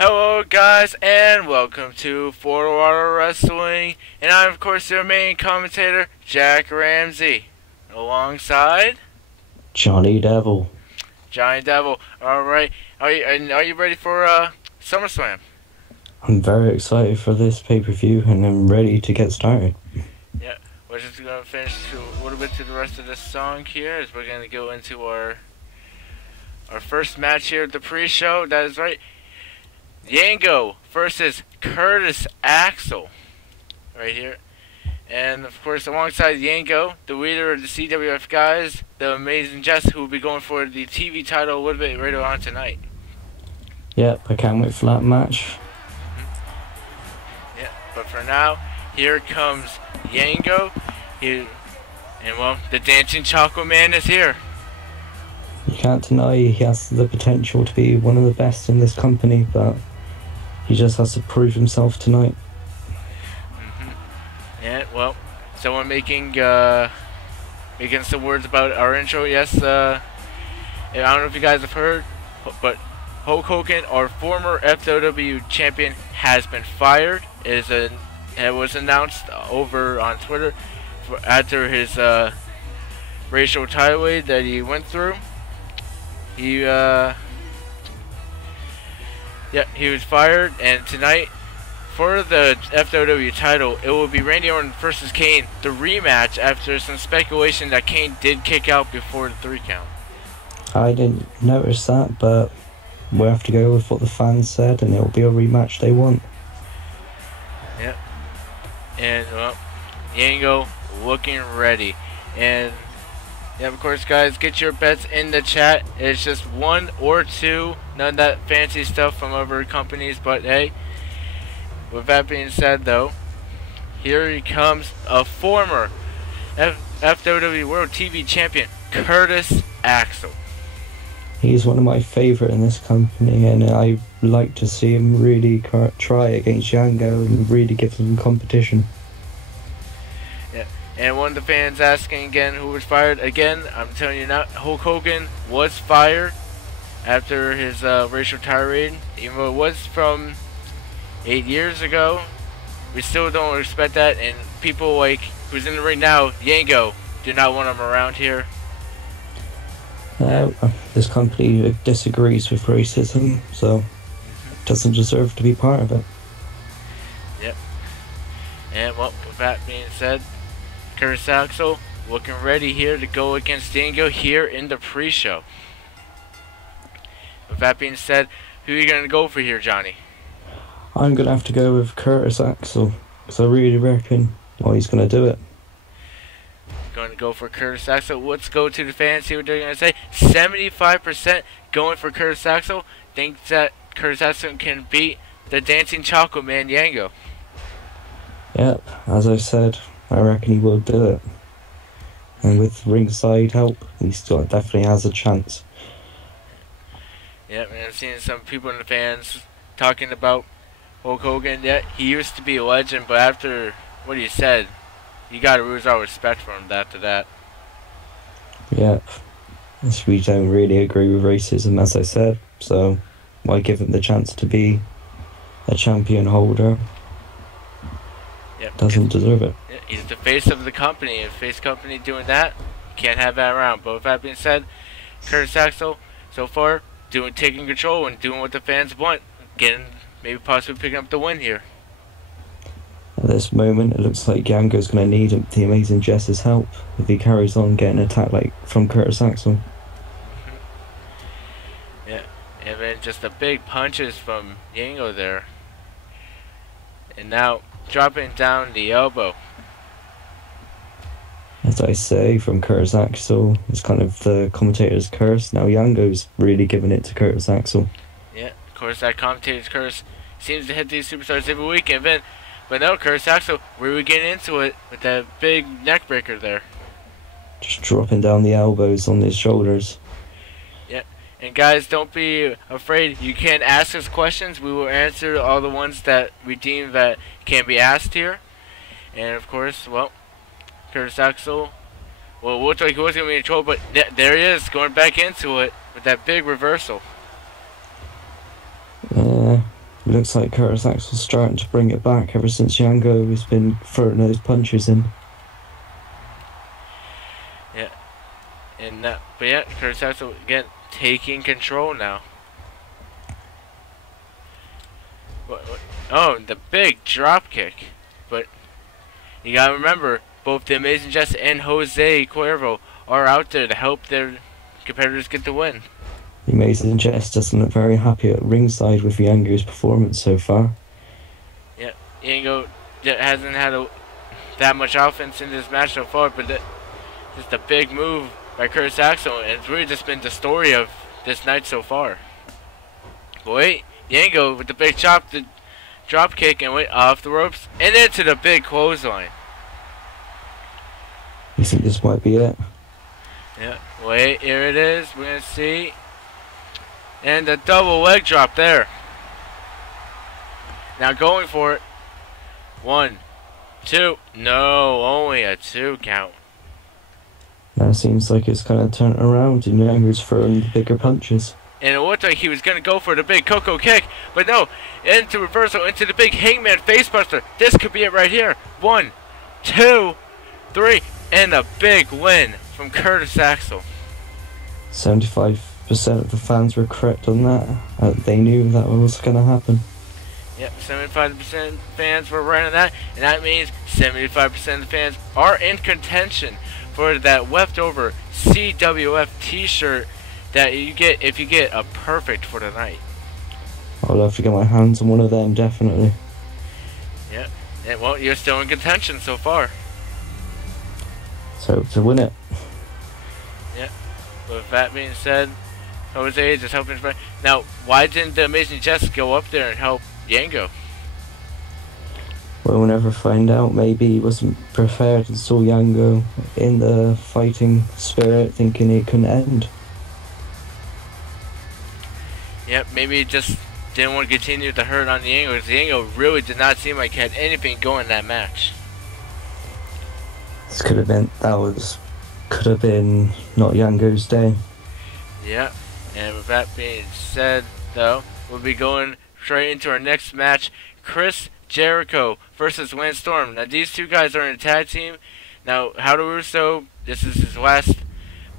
Hello guys and welcome to For Water Wrestling, and I'm of course your main commentator, Jack Ramsey, alongside Johnny Devil. Johnny Devil. Alright, are you ready for Summerslam? I'm very excited for this pay-per-view and I'm ready to get started. Yeah, we're just going to finish a little bit to the rest of this song here as we're going to go into our first match here at the pre-show. That is right, Jango versus Curtis Axel, right here. And of course, alongside Jango, the leader of the CWF guys, the amazing Jess, who will be going for the TV title a little bit later on tonight. Yep, I can't wait for that match. Yeah, but for now, here comes Jango. And well, the Dancing Chocolate Man is here. You can't deny he has the potential to be one of the best in this company, but he just has to prove himself tonight. And well, someone making some words about our intro. Yes, I don't know if you guys have heard, but Hulk Hogan, our former FWW champion, has been fired. It was announced over on Twitter after his racial tirade that he went through. He was fired, and tonight, for the FWW title, it will be Randy Orton versus Kane, the rematch after some speculation that Kane did kick out before the 3 count. I didn't notice that, but we'll have to go with what the fans said and it'll be a rematch they want. Yep. And, well, Jango looking ready. And, yeah, of course, guys, get your bets in the chat. It's just 1 or 2. None of that fancy stuff from other companies, but hey. With that being said, though, here he comes, a former FWW World TV Champion, Curtis Axel. He's one of my favourite in this company, and I like to see him really try against Jango and really give them competition. Yeah, and one of the fans asking again who was fired. Again, I'm telling you now, Hulk Hogan was fired after his racial tirade, even though it was from 8 years ago. We still don't respect that, and people like who's in the ring now, Jango, do not want him around here. This company disagrees with racism, so doesn't deserve to be part of it. Yep. And well, with that being said, Curtis Axel looking ready here to go against Jango here in the pre-show. With that being said, who are you going to go for here, Johnny? I'm going to have to go with Curtis Axel, because I really reckon he's going to do it. Going to go for Curtis Axel. Let's go to the fans, see what they're going to say. 75% going for Curtis Axel. Think that Curtis Axel can beat the Dancing Chocolate Man, Jango. Yep, as I said, I reckon he will do it. And with ringside help, he still definitely has a chance. Yep, and I've seen some people in the fans talking about Hulk Hogan. Yeah, he used to be a legend, but after what he said, you gotta lose all respect for him after that. Yep. As we don't really agree with racism, as I said, so why give him the chance to be a champion holder? Yep. Doesn't deserve it. Yeah, he's the face of the company, and face company doing that, you can't have that around. But with that being said, Curtis Axel, so far, taking control and doing what the fans want, maybe possibly picking up the win here. At this moment, it looks like Jango's going to need the amazing Jess's help if he carries on getting attacked like from Curtis Axel. Yeah, and then just the big punches from Jango there. And now dropping down the elbow. As I say, from Curtis Axel, it's kind of the commentator's curse. Now Jango's really giving it to Curtis Axel. Yeah, of course that commentator's curse seems to hit these superstars every week, and then but no, Curtis Axel, we were getting into it with that big neck breaker there. Just dropping down the elbows on his shoulders. Yeah, and guys, don't be afraid. You can ask us questions. We will answer all the ones that we deem that can be asked here. And of course, well, Curtis Axel, well, it looked like he was going to be in trouble, but there he is, going back into it with that big reversal. looks like Curtis Axel's starting to bring it back ever since Jango has been throwing those punches in. Yeah. And but yeah, Curtis Axel again taking control now. What? Oh, the big drop kick. But you gotta remember, both the Amazing Jess and Jose Cuervo are out there to help their competitors get the win. The Amazing Jess doesn't look very happy at ringside with Yango's performance so far. Yeah, Jango hasn't had that much offense in this match so far, but just a big move by Curtis Axel, and it's really just been the story of this night so far. But wait, Jango with the big chop, the drop kick, and wait, off the ropes, and into the big clothesline. You think this might be it? Yeah, wait, here it is, we're gonna see. And the double leg drop there. Now going for it. 1, 2. No, only a 2 count. Now it seems like it's kind of turned around and Yango's throwing the bigger punches. And it looked like he was going to go for the big Coco kick. But no, into reversal, into the big Hangman facebuster. This could be it right here. 1, 2, 3. And a big win from Curtis Axel. 75% of the fans were correct on that. They knew that was going to happen. Yep, 75% fans were right on that, and that means 75% of the fans are in contention for that leftover CWF t-shirt that you get if you get a perfect for the night. I'll have to get my hands on one of them, definitely. Yep, and well, you're still in contention so far. So, to win it. Yep, with that being said, Jose is just helping his friend. Now, why didn't the Amazing Jess go up there and help Jango? We'll never find out. Maybe he wasn't prepared and saw Jango in the fighting spirit, thinking it couldn't end. Yep, maybe he just didn't want to continue to hurt on Jango, because Jango really did not seem like he had anything going in that match. This could have been not Yango's day. Yeah, and with that being said, though, we'll be going straight into our next match. Chris Jericho versus Lance Storm. Now, these two guys are in a tag team. Now, Howdy Russo, this is his last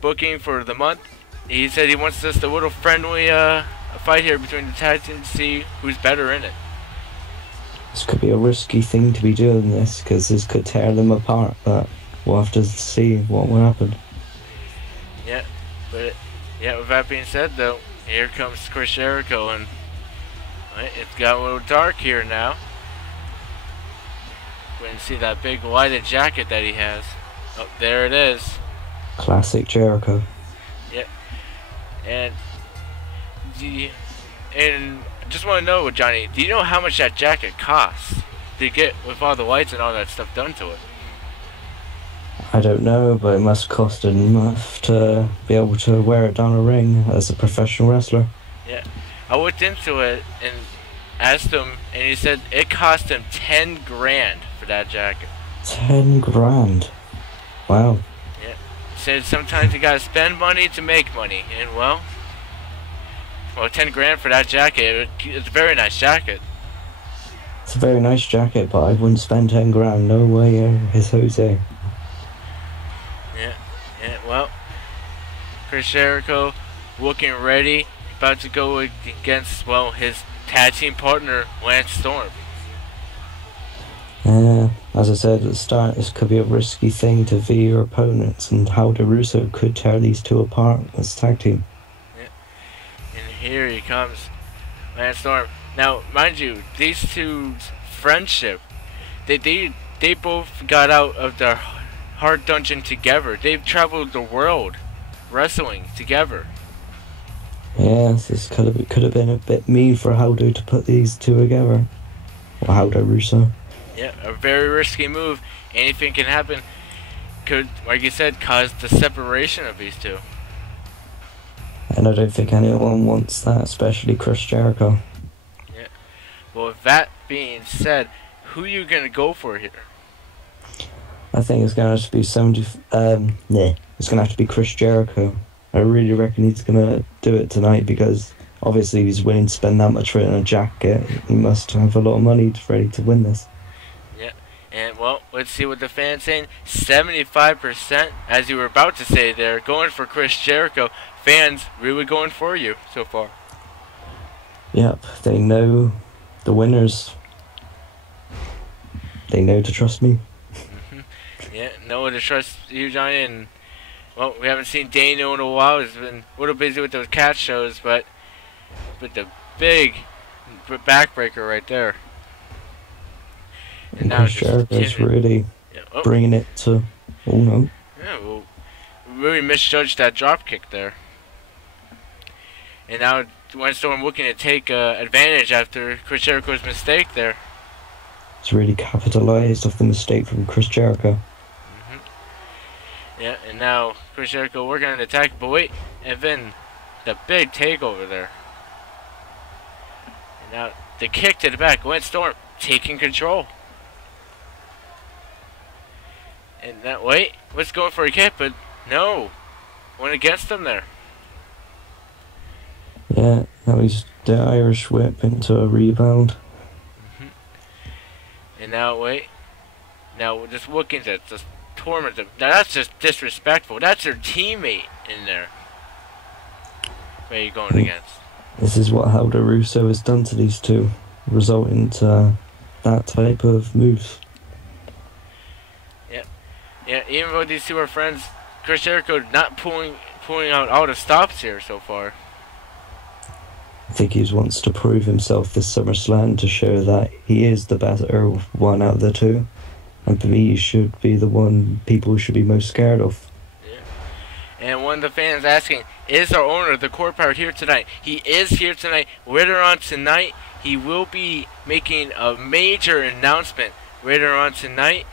booking for the month. He said he wants just a little friendly fight here between the tag team to see who's better in it. This could be a risky thing to be doing this, because this could tear them apart, but we'll have to see what will happen. Yeah, but yeah, with that being said, though, here comes Chris Jericho, and it's got a little dark here now. We can see that big lighted jacket that he has. Oh, there it is. Classic Jericho. Yeah, and just want to know, Johnny, do you know how much that jacket costs to get with all the lights and all that stuff done to it? I don't know, but it must cost enough to be able to wear it down a ring as a professional wrestler. Yeah, I looked into it and asked him, and he said it cost him 10 grand for that jacket. 10 grand? Wow. Yeah, he said sometimes you gotta spend money to make money, and well, 10 grand for that jacket, it's a very nice jacket. It's a very nice jacket, but I wouldn't spend 10 grand, no way, it's Jose. Yeah, well, Chris Jericho looking ready, about to go against, well, his tag team partner, Lance Storm. As I said at the start, this could be a risky thing to view your opponents, and Howdy Russo could tear these two apart as tag team. Yeah. And here he comes, Lance Storm. Now, mind you, these two's friendship, they both got out of their hard dungeon together. They've traveled the world wrestling together. Yes, this could have been a bit mean for Howdy to put these two together. Or Howdy Russo. Yeah, a very risky move. Anything can happen. Could, like you said, cause the separation of these two. And I don't think anyone wants that, especially Chris Jericho. Yeah. Well, with that being said, who are you gonna go for here? I think it's gonna have to be it's gonna have to be Chris Jericho. I really reckon he's gonna do it tonight, because obviously he's willing to spend that much for a jacket. He must have a lot of money ready to win this. Yeah. And, well, let's see what the fans saying. 75%, as you were about to say there, going for Chris Jericho. Fans really going for you so far. Yep, they know the winners. They know to trust me. Yeah, no one to trust you, Johnny. And, well, we haven't seen Daniel in a while. He's been a little busy with those cat shows, but the big backbreaker right there. And now Jericho's really bringing it to. Oh no. Yeah, well, we really misjudged that drop kick there. And now Storm looking to take advantage after Chris Jericho's mistake there. It's really capitalized off the mistake from Chris Jericho. Yeah, and now Chris Jericho working on an attack, but wait, and then the big takeover there. And now the kick to the back, Storm taking control. And that, wait, was going for a kick, but no, went against him there. Yeah, now he's the Irish whip into a rebound. And now, wait, now we're just looking at just torment them. Now that's just disrespectful. That's her teammate in there. Where are you going against? This is what Helder Rusev has done to these two, resulting to that type of moves. Yeah, even though these two are friends, Chris Jericho not pulling out all the stops here so far. I think he wants to prove himself this Summerslam to show that he is the better one out of the two. And for me, he should be the one people should be most scared of. Yeah. And one of the fans asking, is our owner, the core power, here tonight? He is here tonight. Later on tonight, he will be making a major announcement later on tonight.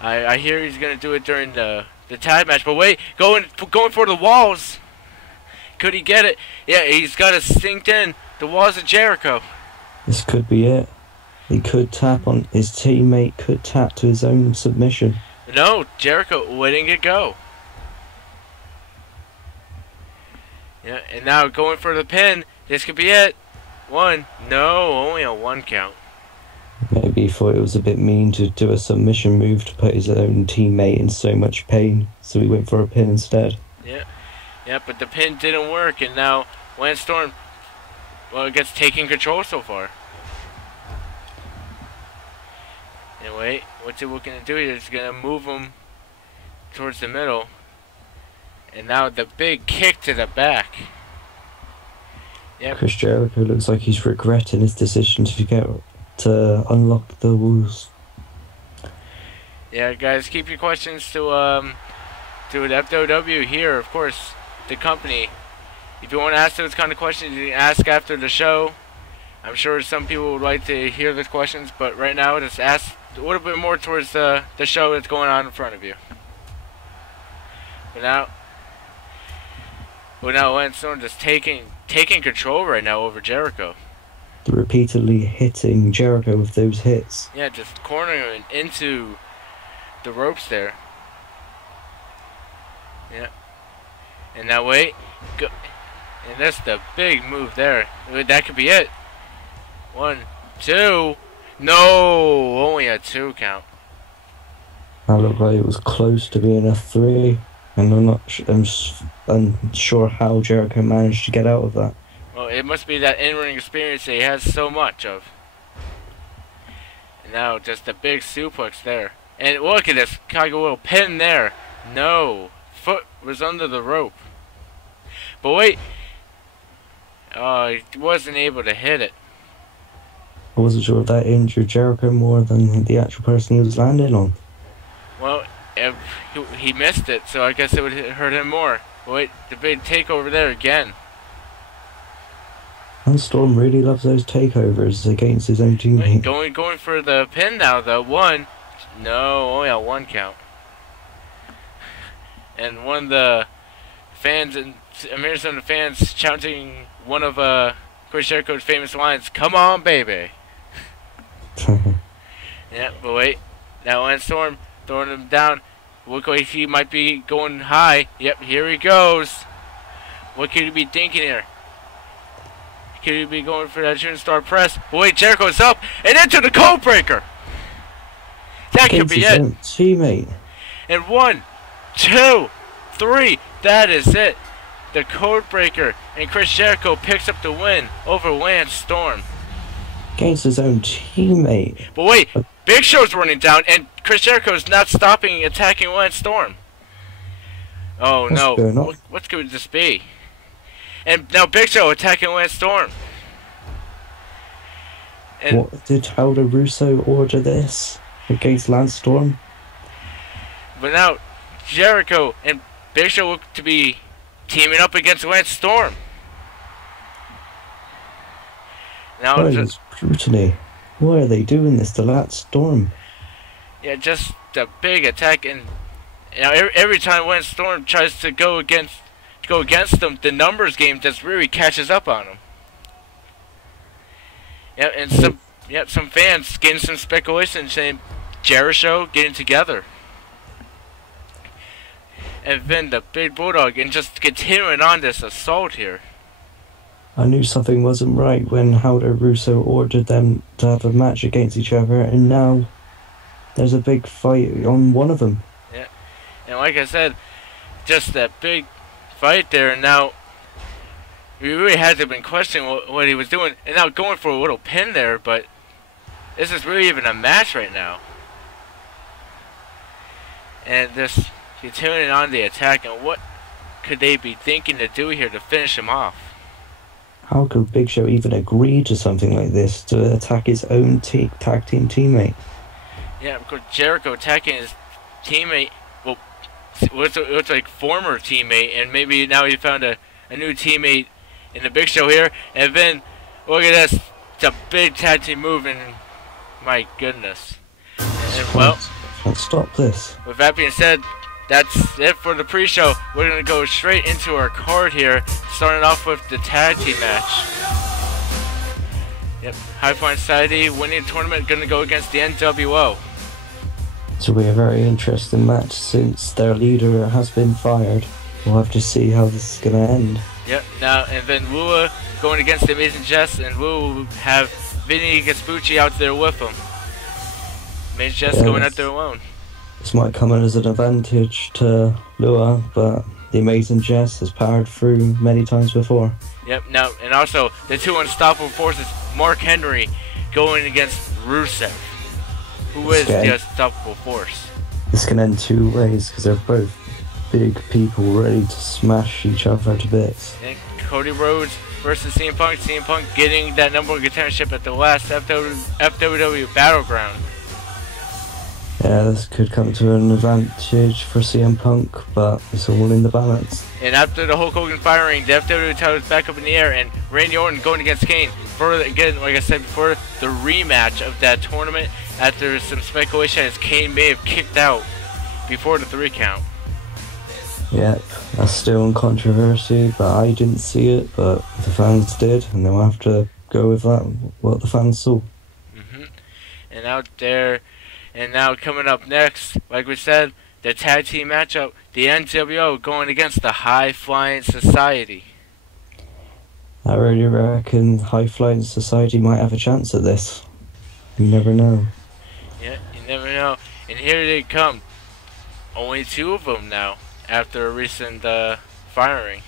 I hear he's going to do it during the tag match. But wait, going for the walls. Could he get it? Yeah, he's got it synced in. The walls of Jericho. This could be it. He could tap on his teammate, could tap to his own submission. No, Jericho letting it go. Yeah, and now going for the pin. This could be it. One. No, only a 1 count. Maybe he thought it was a bit mean to do a submission move to put his own teammate in so much pain, so he went for a pin instead. Yeah, but the pin didn't work, and now Storm, well, gets taking control so far. And wait, what's he looking to do here? He's going to move him towards the middle. And now the big kick to the back. Yep. Chris Jericho looks like he's regretting his decision to unlock the walls. Yeah, guys, keep your questions to the FWW here, of course, the company. If you want to ask those kind of questions, you can ask after the show. I'm sure some people would like to hear those questions, but right now, just ask a little bit more towards the show that's going on in front of you. But now Lance Storm just taking control right now over Jericho. Repeatedly hitting Jericho with those hits. Yeah, just cornering him into the ropes there. Yeah. And now wait. Go. And that's the big move there. That could be it. 1, 2. No, only a 2 count. That looked like it was close to being a 3. And I'm unsure how Jericho managed to get out of that. Well, it must be that in-ring experience that he has so much of. And now just a big suplex there. And look at this, kind of a little pin there. No, foot was under the rope. But wait, he wasn't able to hit it. I wasn't sure if that injured Jericho more than the actual person he was landing on. Well, he missed it, so I guess it would hurt him more. But wait, the big takeover there again. And Storm really loves those takeovers against his own teammate. Going for the pin now, though. 1. No, only a 1 count. And one of the fans, and I mean, some of the fans chanting one of Chris Jericho's famous lines, "Come on, baby." Yeah, but wait. Now Lance Storm throwing him down. Look like he might be going high. Yep, here he goes. What could he be thinking here? Could he be going for that shooting star press? But wait, Jericho's up and into the code breaker. That could be it. Teammate. And 1, 2, 3. That is it. The code breaker, and Chris Jericho picks up the win over Lance Storm. Against his own teammate. But wait, Big Show's running down, and Chris Jericho's not stopping attacking Lance Storm. Oh no, what's going this be? And now Big Show attacking Lance Storm. And what, did Elder Russo order this against Lance Storm? But now Jericho and Big Show look to be teaming up against Lance Storm. Now what is brutally? Why are they doing this to Lance Storm? Yeah, just a big attack, and you know, every time Lance Storm tries to go against them, the numbers game just really catches up on him. Yeah, and some fans getting some speculation saying Jericho getting together. And then the big bulldog and just continuing on this assault here. I knew something wasn't right when Elder Russo ordered them to have a match against each other, and now there's a big fight on one of them. Yeah, and like I said, just that big fight there, and now we really had to have been questioning what he was doing, and now going for a little pin there, but this is really even a match right now. And this continuing on the attack, and what could they be thinking to do here to finish him off? How could Big Show even agree to something like this, to attack his own tag team teammate? Yeah, of course, Jericho attacking his teammate, well, it's like former teammate, and maybe now he found a new teammate in the Big Show here, and then, look at this, it's a big tag team move, and my goodness. And well, let's stop this. With that being said, that's it for the pre-show. We're going to go straight into our card here, starting off with the tag team match. Yep, High Flying Society winning the tournament, going to go against the NWO. This will be a very interesting match since their leader has been fired. We'll have to see how this is going to end. Yep, now, and then Wua going against the Amazing Jess, and Wua will have Vinny Gaspucci out there with him. Amazing Jess going out there alone. This might come as an advantage to Lua, but the Amazing Jess has powered through many times before. Yep, now, and also the two unstoppable forces, Mark Henry going against Rusev, who is the unstoppable force. This can end two ways, because they're both big people ready to smash each other to bits. And Cody Rhodes versus CM Punk. CM Punk getting that number one contendership at the last FWW Battleground. Yeah, this could come to an advantage for CM Punk, but it's all in the balance. And after the Hulk Hogan firing, the FWW title is back up in the air, and Randy Orton going against Kane for, again, like I said before, the rematch of that tournament after some speculation as Kane may have kicked out before the 3 count. Yep, that's still in controversy, but I didn't see it, but the fans did, and they'll have to go with that, what the fans saw. And out there, and now coming up next, like we said, the tag team matchup, the NWO going against the High Flying Society. I really reckon High Flying Society might have a chance at this. You never know. Yeah, you never know. And here they come. Only 2 of them now, after a recent firing.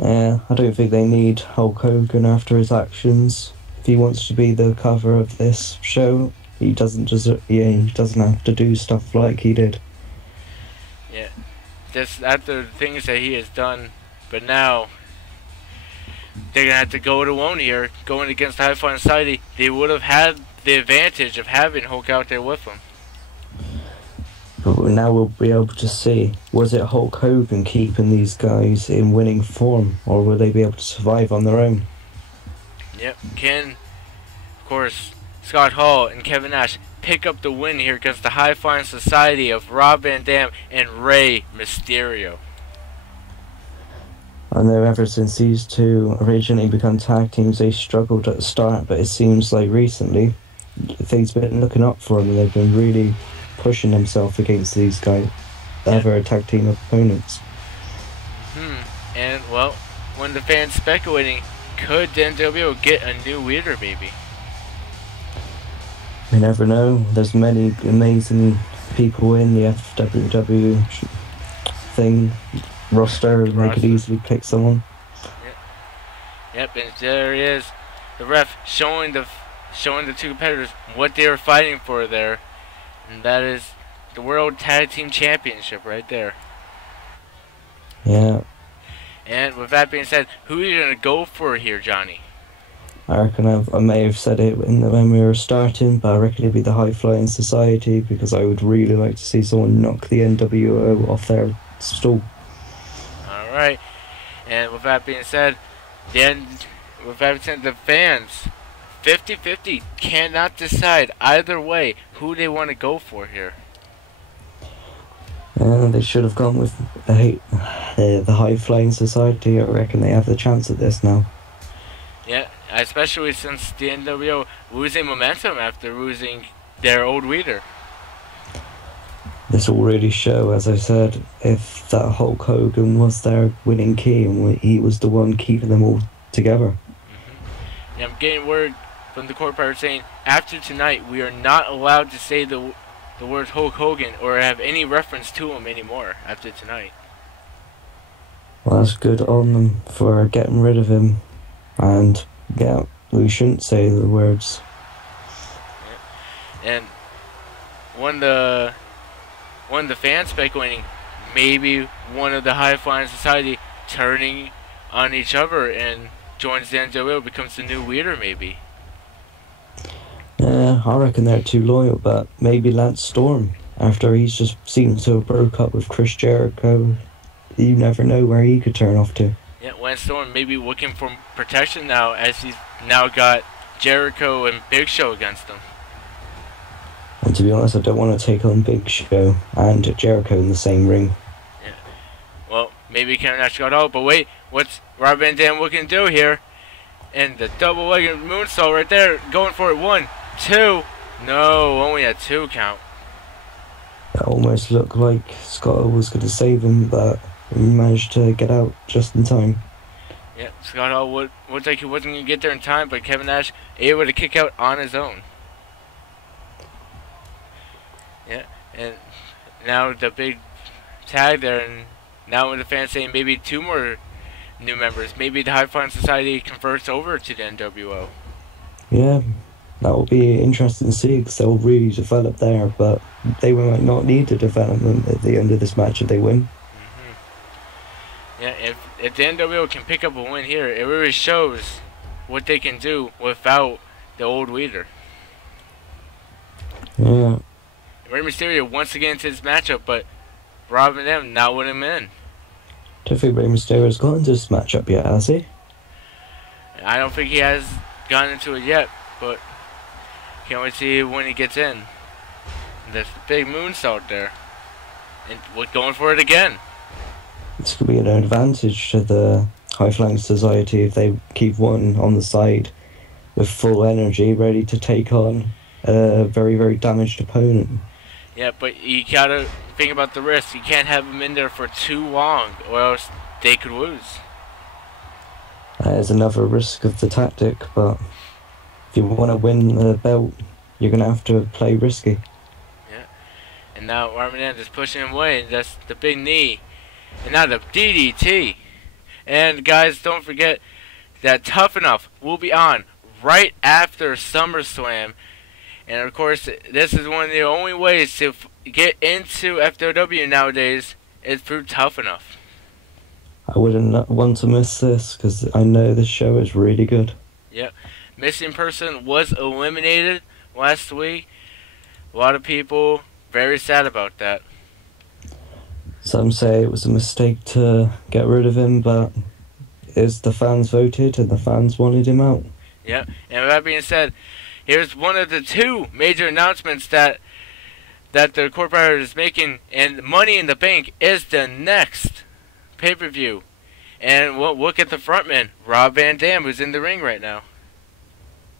Yeah, I don't think they need Hulk Hogan after his actions. If he wants to be the cover of this show, he doesn't have to do stuff like he did. Yeah, just after the things that he has done, but now they're gonna have to go it alone here, going against the High Flying Society. They would have had the advantage of having Hulk out there with them. But now we'll be able to see, was it Hulk Hogan keeping these guys in winning form, or will they be able to survive on their own? Yep, can, of course, Scott Hall and Kevin Nash pick up the win here against the High Flying Society of Rob Van Dam and Rey Mysterio. I know ever since these two originally become tag teams, they struggled at the start, but it seems like recently things have been looking up for them, and they've been really pushing themselves against these guys, other tag team opponents. And, well, when the fans speculating, could the NWO get a new leader, maybe? You never know. There's many amazing people in the FWW thing roster. They could easily pick someone. Yep, and there he is, the ref showing the two competitors what they were fighting for there, and that is the World Tag Team Championship right there. Yeah. And with that being said, who are you gonna go for here, Johnny? I reckon I may have said it when we were starting, but I reckon it'd be the High Flying Society, because I would really like to see someone knock the NWO off their stool. Alright, and with that being said, the fans, 50-50, cannot decide either way who they want to go for here. They should have gone with the High Flying Society. I reckon they have the chance at this now. Yeah, especially since the NWO losing momentum after losing their old leader. This will really show, as I said, if that Hulk Hogan was their winning key and he was the one keeping them all together. Yeah, I'm getting word from the corporate saying after tonight we are not allowed to say the word Hulk Hogan or have any reference to him anymore after tonight. Well, that's good on them for getting rid of him. And yeah, we shouldn't say the words. Yeah. And one of the fans speculating maybe one of the High Flying Society turning on each other and joins the NWO, becomes the new leader maybe. Yeah, I reckon they're too loyal, but maybe Lance Storm, after he's just seems to have broke up with Chris Jericho, you never know where he could turn off to. Yeah, Lance Storm maybe looking for protection now, as he's now got Jericho and Big Show against him. And to be honest, I don't want to take on Big Show and Jericho in the same ring. Yeah. Well, maybe Kevin Nash got out, but wait, what's Rob Van Dam looking to do here? And the double-legged moonsault right there, going for it. 1, 2. No, only a 2 count. That almost looked like Scott was going to save him, but he managed to get out just in time. Yeah, Scott Hall looked like he wasn't going to get there in time, but Kevin Nash able to kick out on his own. Yeah, and now the big tag there, and now with the fans saying maybe 2 more new members, maybe the High Flying Society converts over to the NWO. Yeah, that will be interesting to see, because they'll really develop there, but they might not need the development at the end of this match if they win. Yeah, if the NWO can pick up a win here, it really shows what they can do without the old leader. Yeah. Rey Mysterio once again into this matchup, but Rob and them not letting him in. Don't think Rey Mysterio's got into this matchup yet, has he? I don't think he has gotten into it yet, but can't wait to see when he gets in. There's the big moonsault there. And we're going for it again. This could be an advantage to the High Flying Society if they keep one on the side with full energy, ready to take on a very, very damaged opponent. Yeah, but you gotta think about the risk. You can't have them in there for too long, or else they could lose. That is another risk of the tactic, but if you want to win the belt, you're going to have to play risky. Yeah, and now Armadan is pushing him away, and that's the big knee. And now the DDT. And guys, don't forget that Tough Enough will be on right after SummerSlam. And of course, this is one of the only ways to get into FWW nowadays is through Tough Enough. I wouldn't want to miss this, because I know this show is really good. Yep. Missing Person was eliminated last week. A lot of people very sad about that. Some say it was a mistake to get rid of him, but the fans voted and the fans wanted him out. Yep. And with that being said, here's one of the 2 major announcements that the corporate is making, and Money in the Bank is the next pay-per-view. And we'll look at the frontman, Rob Van Dam, who's in the ring right now.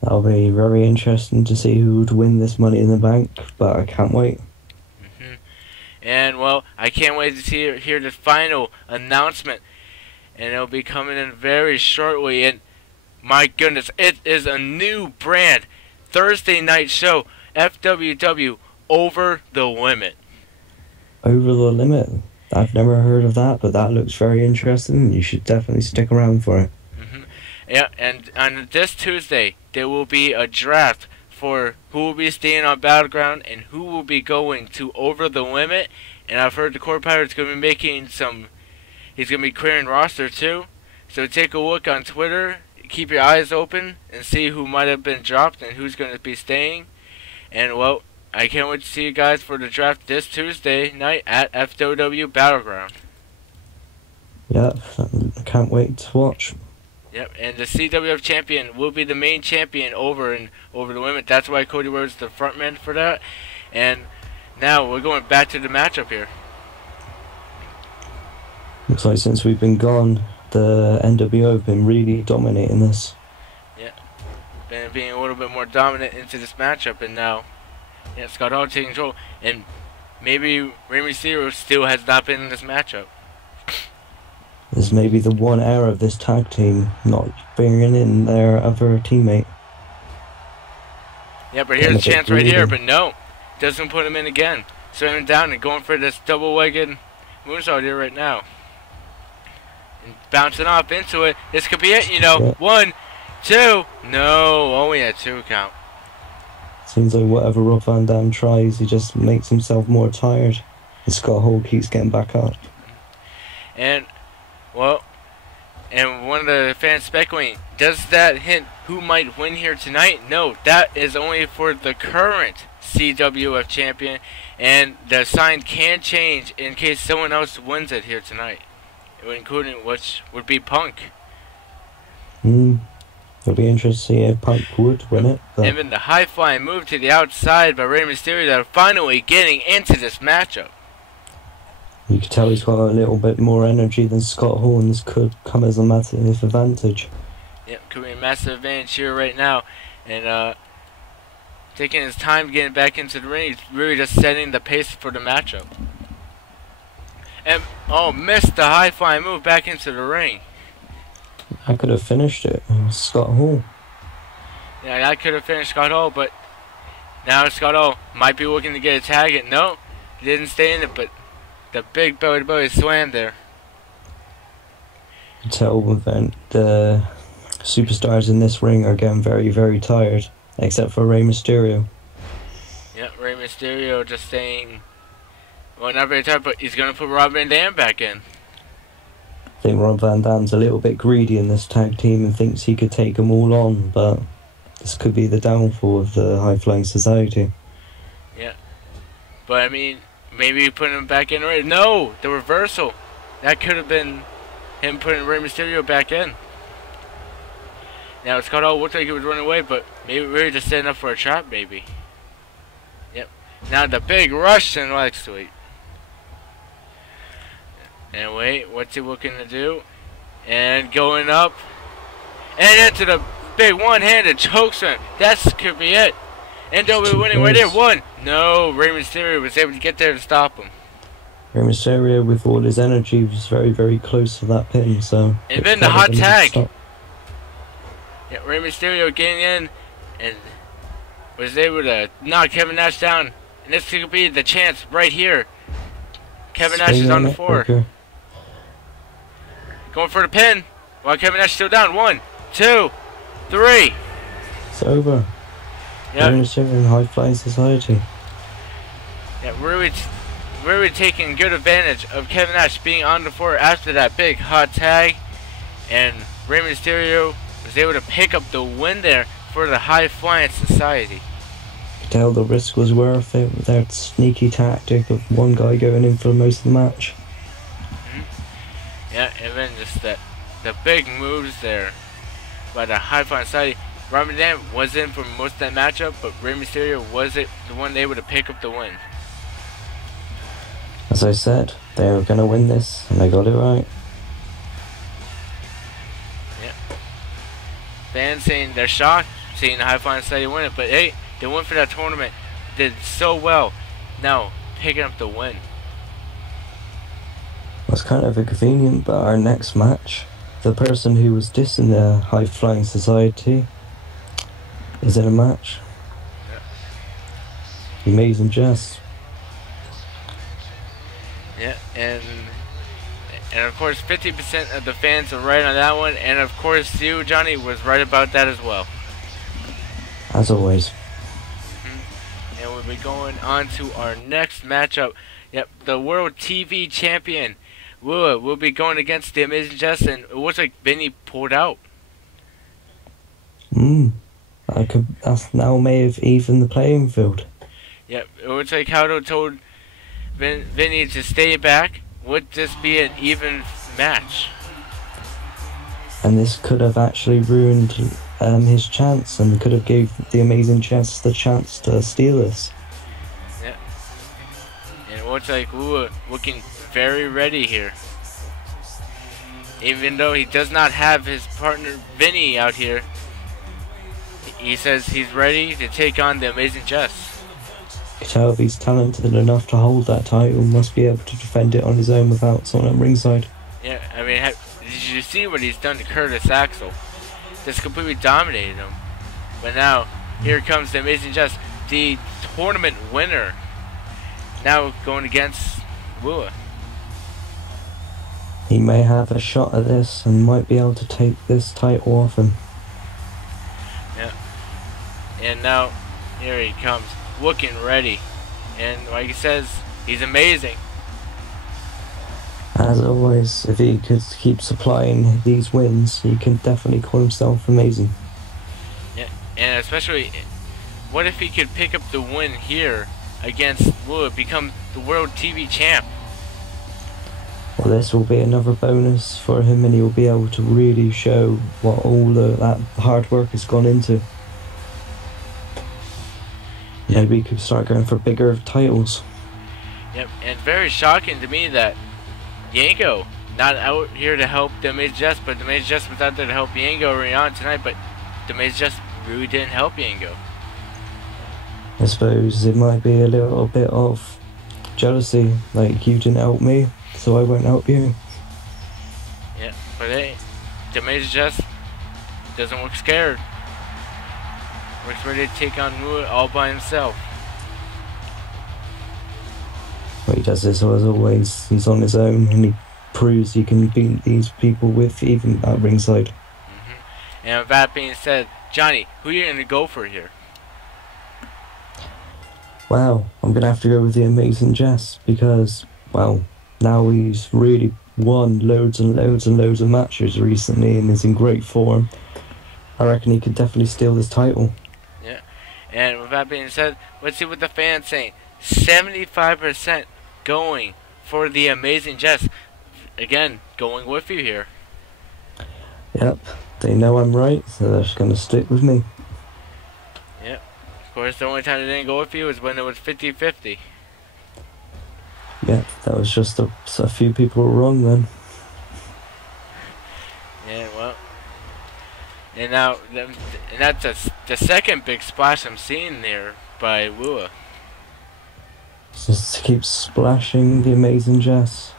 That'll be very interesting to see who would win this Money in the Bank, but I can't wait. And, well, I can't wait to hear the final announcement. And it'll be coming in very shortly. And My goodness, it is a new brand. Thursday night show. FWW Over the Limit. Over the Limit. I've never heard of that, but that looks very interesting. You should definitely stick around for it. Yeah, and on this Tuesday, there will be a draft for who will be staying on Battleground and who will be going to Over the Limit. And I've heard the Core Pirate's going to be making some... He's going to be clearing roster too. So take a look on Twitter. Keep your eyes open and see who might have been dropped and who's going to be staying. And, well, I can't wait to see you guys for the draft this Tuesday night at FWW Battleground. Yeah, I can't wait to watch. Yep, and the CWF champion will be the main champion over the limit. That's why Cody was the frontman for that. And now we're going back to the matchup here. Looks like since we've been gone, the NWO have been really dominating this. Yeah, been being a little bit more dominant into this matchup, and now, yeah, Scott Hall taking control. And maybe Rey Mysterio still has not been in this matchup. This may be the one error of this tag team, not bringing in their other teammate. Yeah, but here's a chance right here, but no. Doesn't put him in again. Slamming him down and going for this double-legged moonsault here right now. And bouncing off into it. This could be it, you know. Yeah. 1, 2. No, only a 2 count. Seems like whatever Rob Van Dam tries, he just makes himself more tired. And Scott Hall keeps getting back up. And... well, and one of the fans speculating, does that hint who might win here tonight? No, that is only for the current CWF champion, and the sign can change in case someone else wins it here tonight, including which would be Punk. It'll be interesting to see if Punk would win it. But... and then the high-flying move to the outside by Rey Mysterio that are finally getting into this matchup. You can tell he's got a little bit more energy than Scott Hall, and this could come as a massive advantage. Yep, could be a massive advantage here right now. And taking his time getting back into the ring, he's really just setting the pace for the matchup. And, oh, missed the high-flying move back into the ring. I could have finished it. Scott Hall. Yeah, I could have finished Scott Hall, but now Scott Hall might be looking to get a tag. And no, he didn't stay in it, but... the big belly-to-belly slam there. You can tell that the superstars in this ring are getting very, very tired, except for Rey Mysterio. Yeah, Rey Mysterio just saying, well, not very tired, but he's going to put Rob Van Dam back in. I think Rob Van Dam's a little bit greedy in this tag team and thinks he could take them all on, but this could be the downfall of the High Flying Society. Yeah, but I mean... maybe putting him back in. No, the reversal. That could have been him putting Rey Mysterio back in. Now Scott Hall looked like he was running away, but maybe we were just setting up for a trap, maybe. Yep. Now the big Russian leg sweep. And wait, what's he looking to do? And going up. And into the big one-handed chokeslam. That could be it. And they'll be winning right there. 1. No, Rey Mysterio was able to get there to stop him. Rey Mysterio, with all his energy, was very, very close to that pin. So. And then the hot tag. Yeah, Rey Mysterio getting in and was able to knock Kevin Nash down. And this could be the chance right here. Kevin Nash is on the floor. Going for the pin. While Kevin Nash is still down. 1, 2, 3. It's over. Yeah. In High Flying Society. Yeah, really taking good advantage of Kevin Nash being on the floor after that big hot tag, and Rey Mysterio was able to pick up the win there for the High Flying Society. You could tell the risk was worth it with that sneaky tactic of one guy going in for most of the match. Yeah, and then just the big moves there by the High Flying Society. Rob Van Dam was in for most of that matchup, but Rey Mysterio was the one able to pick up the win. As I said, they were going to win this, and they got it right. Yeah. Fans saying they're shocked, seeing the High Flying Society win it, but hey, they went for that tournament, did so well. Now, picking up the win. That's kind of inconvenient, but our next match the person who was dissing the High Flying Society is in a match. Yeah. The Amazing Jess. Yeah, and of course 50% of the fans are right on that one, and of course you, Johnny, was right about that as well. As always. And we'll be going on to our next matchup. Yep, the World TV Champion will be going against the Amazing Jess, and it looks like Vinny pulled out. That now may have evened the playing field. Yep, it looks like Howdo told Vinny to stay back. Would this be an even match? And this could have actually ruined his chance, and could have gave the Amazing Jess the chance to steal this. Yeah. And it looks like Lua looking very ready here. Even though he does not have his partner Vinny out here, he says he's ready to take on the Amazing Jess. Tell if he's talented enough to hold that title, must be able to defend it on his own without someone at ringside. Yeah, I mean, did you see what he's done to Curtis Axel? Just completely dominated him. But now, here comes the Amazing Jess, the tournament winner. Now going against Lua. He may have a shot at this and might be able to take this title off him. Yeah. And now, here he comes, looking ready. And like he says, he's amazing. As always, if he could keep supplying these wins, he can definitely call himself amazing. Yeah, and especially, what if he could pick up the win here against Lua, become the World TV Champ? Well, this will be another bonus for him, and he'll be able to really show what all that hard work has gone into. Maybe he could start going for bigger titles. Yep, and very shocking to me that Jango not out here to help the Amazing Jess, but the Amazing Jess was out there to help Jango early on tonight, but the Amazing Jess really didn't help Jango. I suppose it might be a little bit of jealousy, like you didn't help me, so I won't help you. Yeah, but hey, the Amazing Jess doesn't look scared. Looks ready to take on Lua all by himself. But he does this as always, he's on his own, and he proves he can beat these people with even at ringside. And with that being said, Johnny, who are you going to go for here? Wow, I'm going to have to go with the Amazing Jess, because, well, now he's really won loads and loads and loads of matches recently and is in great form. I reckon he could definitely steal this title. Yeah, and with that being said, let's see what the fans saying. 75% going for the Amazing Jess. Again, going with you here. Yep, they know I'm right, so they're just going to stick with me. Yep. Of course, the only time they didn't go with you was when it was 50-50. Yep, that was just a few people were wrong then. Yeah, well. And now, and that's the second big splash I'm seeing there by Lua. Just keeps splashing the Amazing Jess.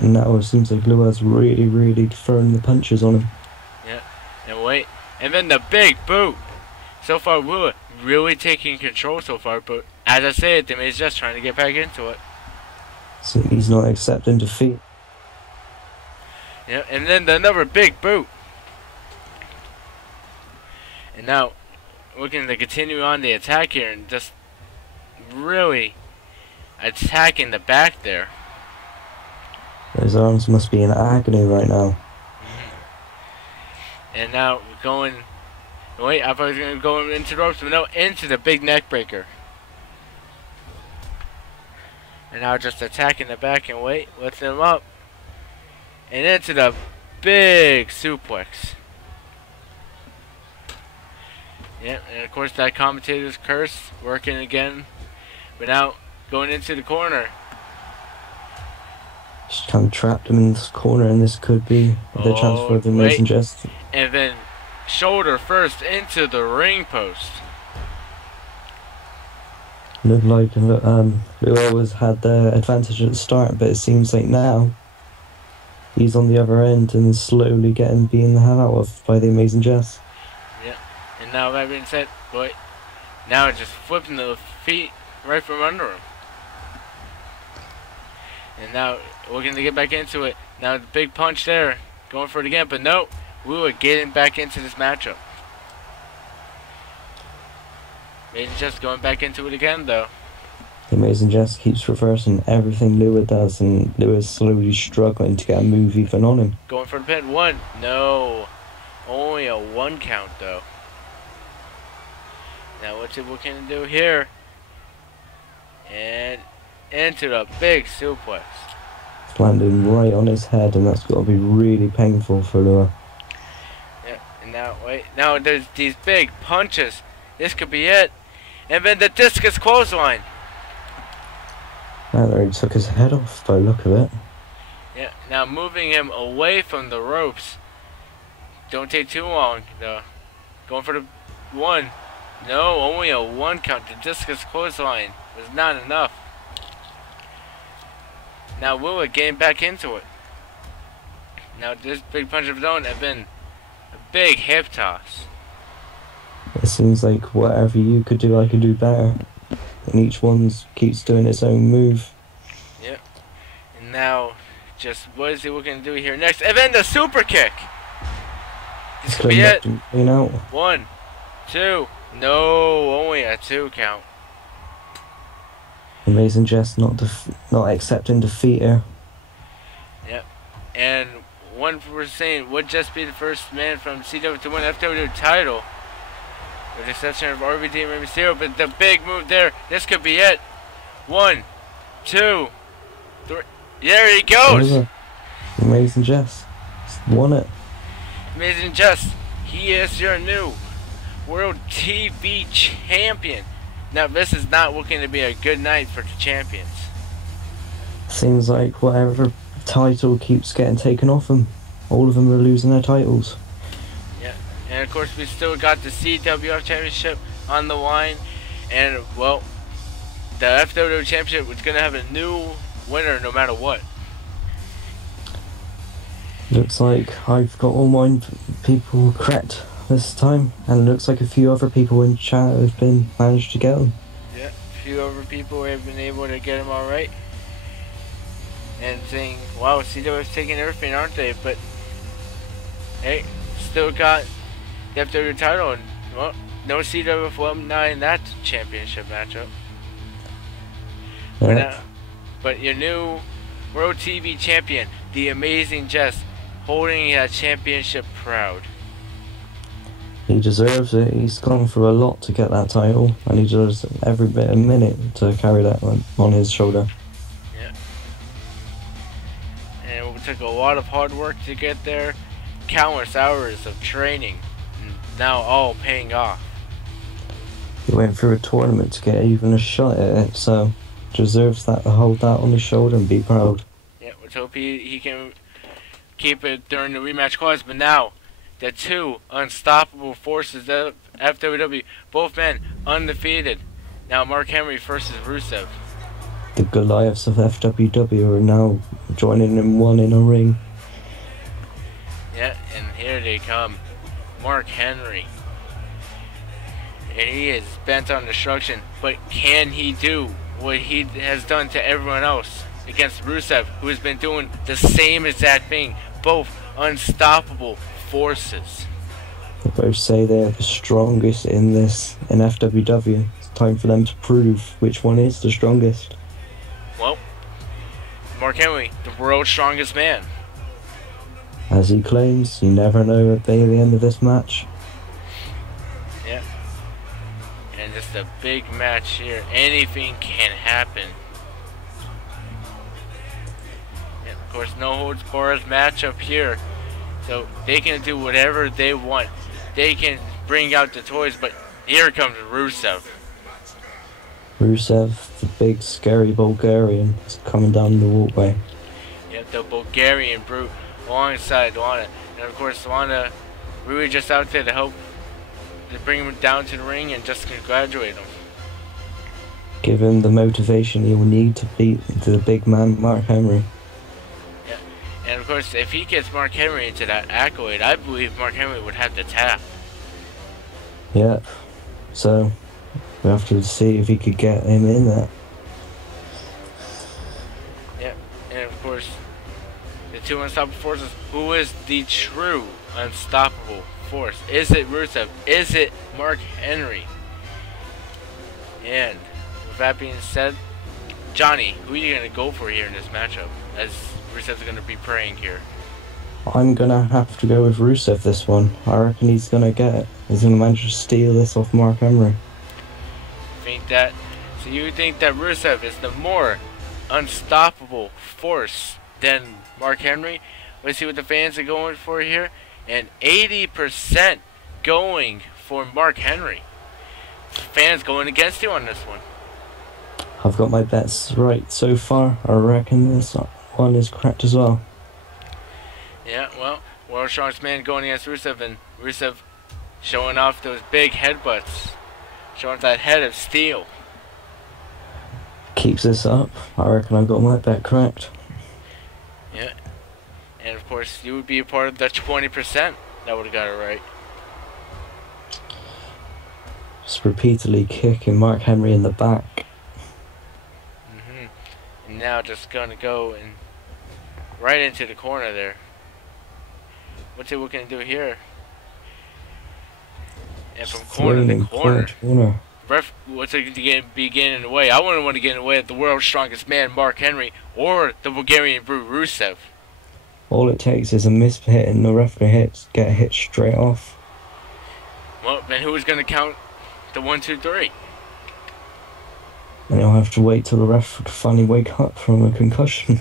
And now it seems like Lua's really, really throwing the punches on him. Yeah, and wait. And then the big boot. So far, Lua really taking control so far, but as I said, the Amazing Jess trying to get back into it. So he's not accepting defeat. Yeah, and then another big boot. And now, looking to continue on the attack here and just really attacking the back there. His arms must be in agony right now. And now going, wait, I thought he was going to go into the ropes, but no, into the big neck breaker. And now just attacking the back and wait, lifting him up. And into the big suplex. Yep, and of course that commentator's curse working again. But now going into the corner. Just kind of trapped him in this corner, and this could be the chance for the Amazing Jess. And then shoulder first into the ring post. Looked like we always had the advantage at the start, but it seems like now He's on the other end and is slowly getting beaten the hell out of by the Amazing Jess. Yeah. And now that being said, boy, now it's just flipping the feet right from under him. And now we're going to get back into it. Now the big punch there, going for it again, but no, we were getting back into this matchup. Maybe just going back into it again though. The Amazing Jess keeps reversing everything Lua does, and Lua's slowly struggling to get a move even on him. Going for the pin. One. No. Only a 1 count though. Now what can it do here? And into the big suplex. It's landing right on his head, and that's got to be really painful for Lua. Yeah, and now, wait. Now there's these big punches. This could be it. And then the discus clothesline. Now he took his head off by the look of it. Yeah, now moving him away from the ropes. Don't take too long, though. Going for the 1. No, only a 1 count. The discus clothesline was not enough. Now Lua getting back into it. Now this big punch of his own have been a big hip toss. It seems like whatever you could do, I could do better. And each one keeps doing its own move. Yep. And now, just what is he looking to do here next? And then the super kick! This could be it. 1, 2. No, only a 2 count. Amazing Jess not accepting defeat here. Yep. And 1% would just be the first man from CW to win FWW title. With the exception of RVD and Rey Mysterio, but the big move there, this could be it. 1, 2, 3. There he goes! Amazing Jess won it. Amazing Jess, he is your new World TV Champion. Now this is not looking to be a good night for the champions. Seems like whatever title keeps getting taken off them, all of them are losing their titles. Yeah, and of course we still got the CWF Championship on the line, and well, the FWW Championship is going to have a new winner no matter what. Looks like I've got all my people correct this time, and it looks like a few other people in chat have been managed to get them. Yeah, a few other people have been able to get them all right. And saying, wow, CWF's taking everything, aren't they? But hey, still got the FWW title, and well, no CWF alumni in that championship matchup. Yeah. But your new World TV Champion, the Amazing Jess, holding that championship proud. He deserves it. He's gone through a lot to get that title, and he deserves every bit a minute to carry that one on his shoulder. Yeah. And it took a lot of hard work to get there, countless hours of training, and now all paying off. He went through a tournament to get even a shot at it, so deserves that to hold that on his shoulder and be proud. Yeah, let's hope he can keep it during the rematch clause. But now, the two unstoppable forces of FWW, both men undefeated. Now Mark Henry versus Rusev. The Goliaths of FWW are now joining in one in a ring. Yeah, and here they come. Mark Henry. And he is bent on destruction, but can he do what he has done to everyone else against Rusev, who has been doing the same exact thing? Both unstoppable forces. They both say they're the strongest in FWW. It's time for them to prove which one is the strongest. Well, Mark Henry, the world's strongest man. As he claims, you never know at the end of this match. Yeah. And just a big match here. Anything can happen. And of course, no holds barred matchup here. So they can do whatever they want. They can bring out the toys, but here comes Rusev. Rusev, the big scary Bulgarian, is coming down the walkway. Yeah, the Bulgarian brute alongside Lana. And of course, Lana really just out there to help to bring him down to the ring and just congratulate him. Give him the motivation he will need to beat the big man, Mark Henry. Yeah, And of course, if he gets Mark Henry into that accolade, I believe Mark Henry would have the tap. Yeah. So we have to see if he could get him in there. Yep. And of course, the two unstoppable forces. Who is the true unstoppable force? Is it Rusev? Is it Mark Henry? And with that being said, Johnny, who are you going to go for here in this matchup? As Rusev's going to be praying here. I'm going to have to go with Rusev this one. I reckon he's going to get it. He's going to manage to steal this off Mark Henry. Think that? So you think that Rusev is the more unstoppable force than Mark Henry? Let's see what the fans are going for here. And 80% going for Mark Henry. Fans going against you on this one. I've got my bets right so far. I reckon this one is correct as well. Yeah, well, World's Strongest Man going against Rusev, and Rusev showing off those big headbutts. Showing off that head of steel. Keeps this up. I reckon I got my bet correct. Yeah. And of course, you would be a part of the 20% that would have got it right. Just repeatedly kicking Mark Henry in the back. And now just gonna go and right into the corner there. What's it we're gonna do here? And from corner to corner. Ref, what's it gonna be getting in the way? I wouldn't want to get in the way of the world's strongest man, Mark Henry, or the Bulgarian brute, Rusev. All it takes is a missed hit and the referee get hit straight off. Well, then who's gonna count the 1, 2, 3? And he'll have to wait till the ref finally wake up from a concussion.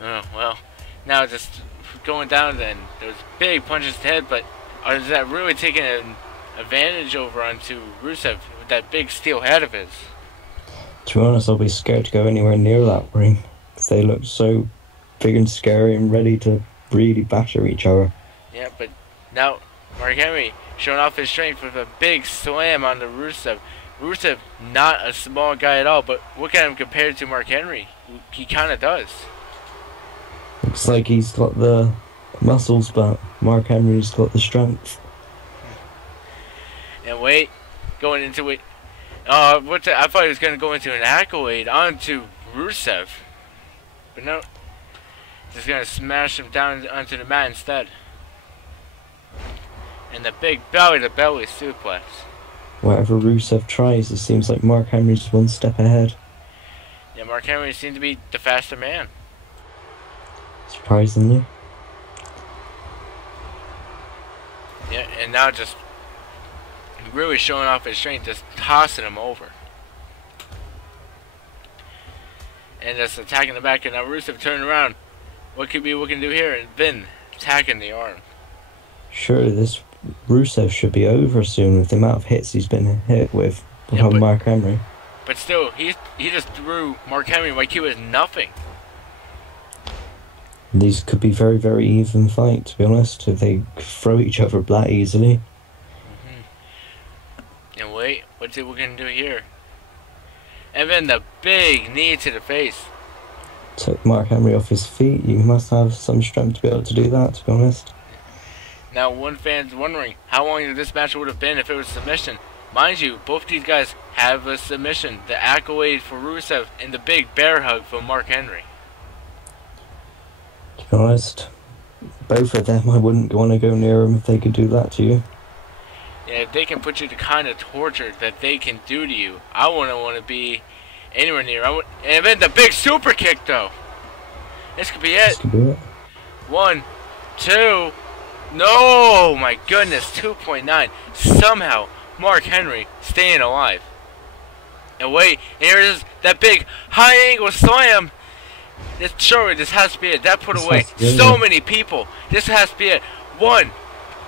Oh, well. Now just going down then. Those big punches to the head, but is that really taking an advantage over onto Rusev with that big steel head of his? To be honest, I'll be scared to go anywhere near that ring. Because they look so big and scary and ready to really batter each other. Yeah, but now Mark Henry showing off his strength with a big slam on the Rusev. Rusev, not a small guy at all, but look at him compared to Mark Henry. He kind of does. Looks like he's got the muscles, but Mark Henry's got the strength. And wait, going into it. I thought he was going to go into an accolade onto Rusev. But no. Just going to smash him down onto the mat instead. And the big belly-to-belly suplex. Whatever Rusev tries, it seems like Mark Henry's one step ahead. Yeah, Mark Henry seems to be the faster man. Surprisingly. Yeah, and now just really showing off his strength, just tossing him over. And just attacking the back, and now Rusev turning around. What could we can do here? And then attacking the arm. Surely this Rusev should be over soon with the amount of hits he's been hit with Mark Henry. But still, he just threw Mark Henry like he was nothing. These could be very, very even fight, to be honest, if they throw each other that easily. And wait, what's it we're gonna do here? And then the big knee to the face. Took Mark Henry off his feet. You must have some strength to be able to do that, to be honest. Now, one fan's wondering how long this match would have been if it was submission. Mind you, both these guys have a submission. The accolade for Rusev and the big bear hug for Mark Henry. To be honest, both of them, I wouldn't want to go near them if they could do that to you. Yeah, if they can put you the kind of torture that they can do to you, I wouldn't want to be anywhere near. And then the big super kick, though. This could be it. This could be it. 1, 2. No, my goodness, 2.9. Somehow, Mark Henry staying alive. And wait, here is that big high angle slam. Surely this has to be it. That put away so many people. This has to be it. 1,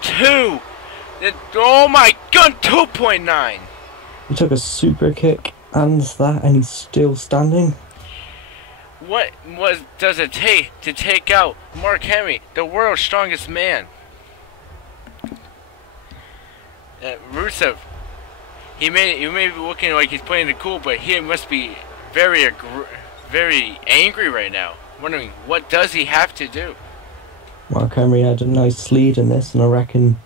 2. Oh my god, 2.9. He took a super kick and that, and he's still standing. What does it take to take out Mark Henry, the world's strongest man? Rusev, he may be looking like he's playing it cool, but he must be very angry right now. wondering, what does he have to do? Mark Henry had a nice lead in this, and I reckon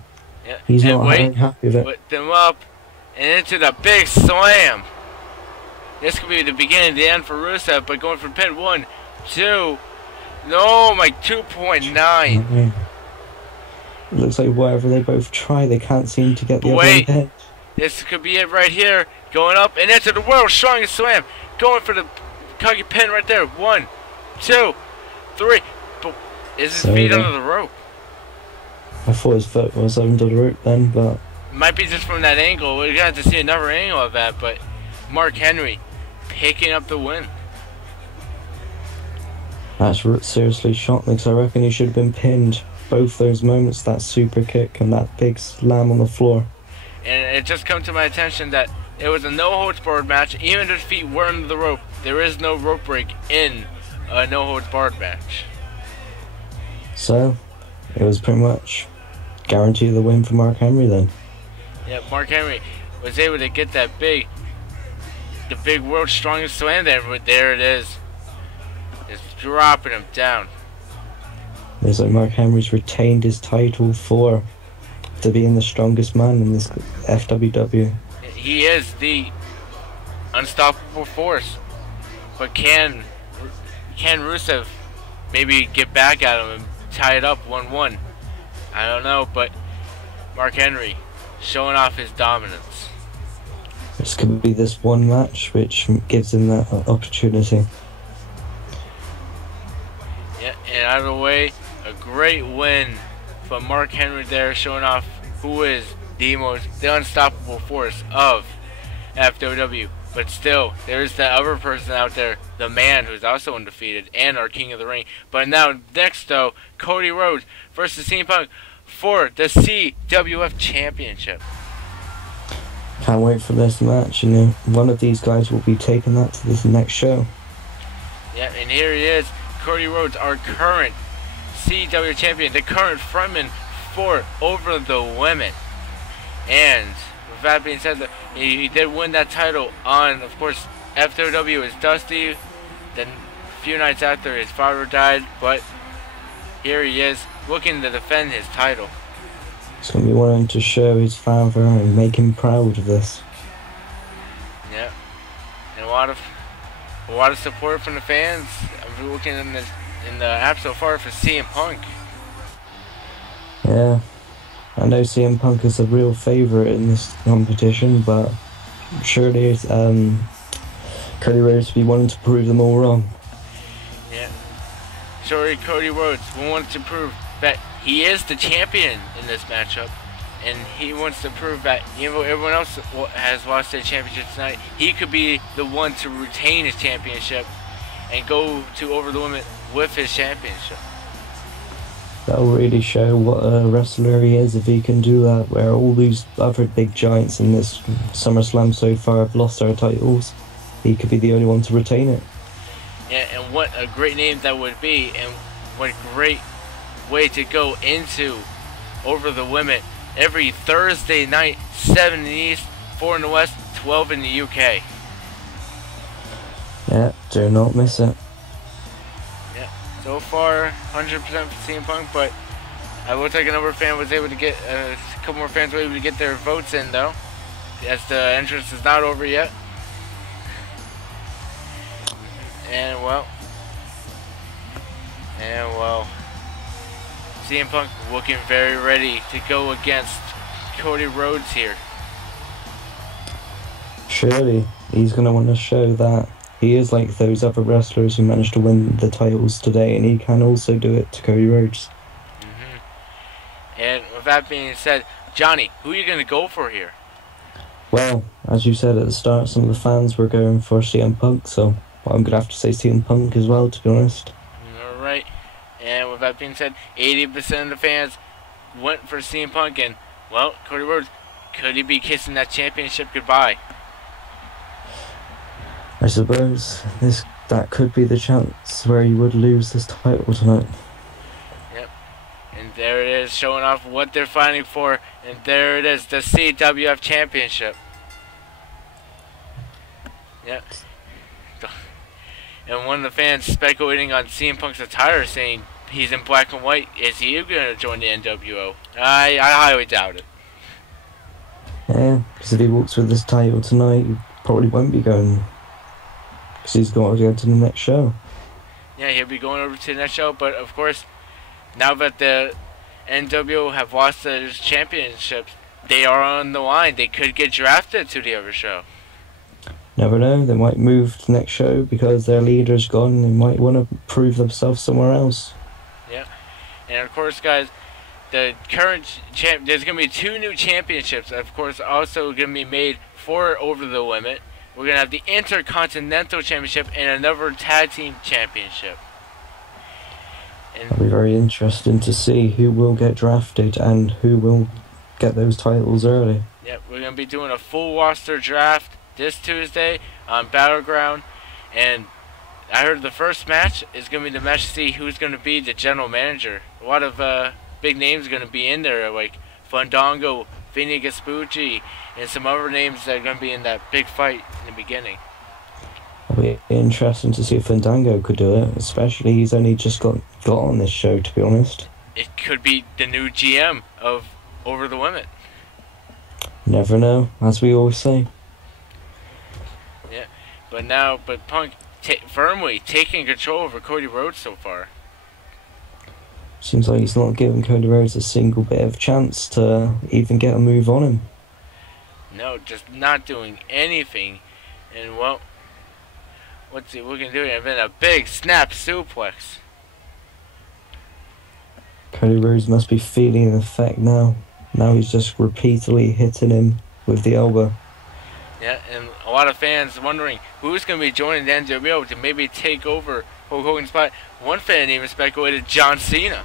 he's not very happy with it. Put them up and into the big slam. This could be the beginning of the end for Rusev, but going for pin 1, 2. No, my 2.9. It looks like whatever they both try, they can't seem to get the other one hit. This could be it right here. Going up and into the world's strongest slam. Going for the Kagi pin right there. 1, 2, 3. But is his feet under the rope? I thought his foot was under the rope then, but might be just from that angle. We're gonna have to see another angle of that. But Mark Henry picking up the win. That's seriously shocked me, because I reckon he should have been pinned. Both those moments, that super kick and that big slam on the floor. And it just come to my attention that it was a no-holds-barred match. Even if feet were under the rope, there is no rope break in a no-holds-barred match. So, it was pretty much guaranteed the win for Mark Henry then. Yeah, Mark Henry was able to get that the big world's strongest slam there, but there it is. It's dropping him down. It's like Mark Henry's retained his title to being the strongest man in this FWW. He is the unstoppable force. But can Rusev maybe get back at him and tie it up 1-1? I don't know, but Mark Henry showing off his dominance. This could be this one match which gives him that opportunity. Yeah, and out of the way, a great win from Mark Henry there, showing off who is the unstoppable force of FWW. But still, there's that other person out there, the man who's also undefeated and our King of the Ring. But now, next though, Cody Rhodes versus CM Punk for the CWF Championship. Can't wait for this match. You know, one of these guys will be taking that to this next show. Yeah, and here he is, Cody Rhodes, our current CW champion, the current frontman for Over the Women. And with that being said, he did win that title on, of course, FWW as Dusty. Then a few nights after, his father died, but here he is looking to defend his title. He's going to be wanting to show his father and make him proud of this. Yeah, and a lot of support from the fans. I'm looking in the app so far for CM Punk. Yeah, I know CM Punk is a real favourite in this competition, but surely Cody Rhodes will be wanting to prove them all wrong. Yeah, surely Cody Rhodes will want to prove that he is the champion in this matchup, and he wants to prove that even though everyone else has lost their championship tonight, he could be the one to retain his championship and go to Over the Women with his championship. That'll really show what a wrestler he is if he can do that, where all these other big giants in this Summerslam so far have lost their titles. He could be the only one to retain it. Yeah, and what a great name that would be, and what a great way to go into Over the Women every Thursday night, 7 in the East, 4 in the West, 12 in the UK. Yeah, do not miss it. Yeah, so far 100% for CM Punk, but I will take another fan was able to get a couple more fans were able to get their votes in though, as the entrance is not over yet. And well, CM Punk looking very ready to go against Cody Rhodes here. Surely he's going to want to show that he is like those other wrestlers who managed to win the titles today, and he can also do it to Cody Rhodes. And with that being said, Johnny, who are you going to go for here? Well, as you said at the start, some of the fans were going for CM Punk, so I'm going to have to say CM Punk as well, to be honest. Alright, and with that being said, 80% of the fans went for CM Punk, and, well, Cody Rhodes, could he be kissing that championship goodbye? I suppose that could be the chance where he would lose this title tonight. Yep, and there it is, showing off what they're fighting for, and there it is, the CWF Championship. Yep. And one of the fans speculating on CM Punk's attire, saying he's in black and white. Is he going to join the NWO? I highly doubt it. Yeah, because if he walks with this title tonight, he probably won't be going. Because he's got to go to the next show. Yeah, he'll be going over to the next show. But of course, now that the NWO have lost their championships, they are on the line. They could get drafted to the other show. Never know, they might move to the next show because their leader's gone. They might want to prove themselves somewhere else. Yeah, and of course, guys, the current there's going to be 2 new championships, of course, also going to be made for Over the Limit. We're going to have the Intercontinental Championship and another Tag Team Championship. And It'll be very interesting to see who will get drafted and who will get those titles early. yeah, we're going to be doing a full roster draft this Tuesday on Battleground, and I heard the first match is going to be the match to see who's going to be the general manager. A lot of big names are going to be in there, like Fandango, Vinny Gaspucci, and some other names that are going to be in that big fight in the beginning. It'll be interesting to see if Fandango could do it, especially he's only just got on this show, to be honest. It could be the new GM of Over the Limit. Never know, as we always say. But Punk firmly taking control over Cody Rhodes so far. Seems like he's not giving Cody Rhodes a single bit of chance to even get a move on him. No, just not doing anything. And well, what's he looking to do? And then a big snap suplex. Cody Rhodes must be feeling the effect now. Now he's just repeatedly hitting him with the elbow. Yeah, and a lot of fans wondering who's going to be joining the NWO to maybe take over Hulk Hogan's spot. One fan even speculated John Cena.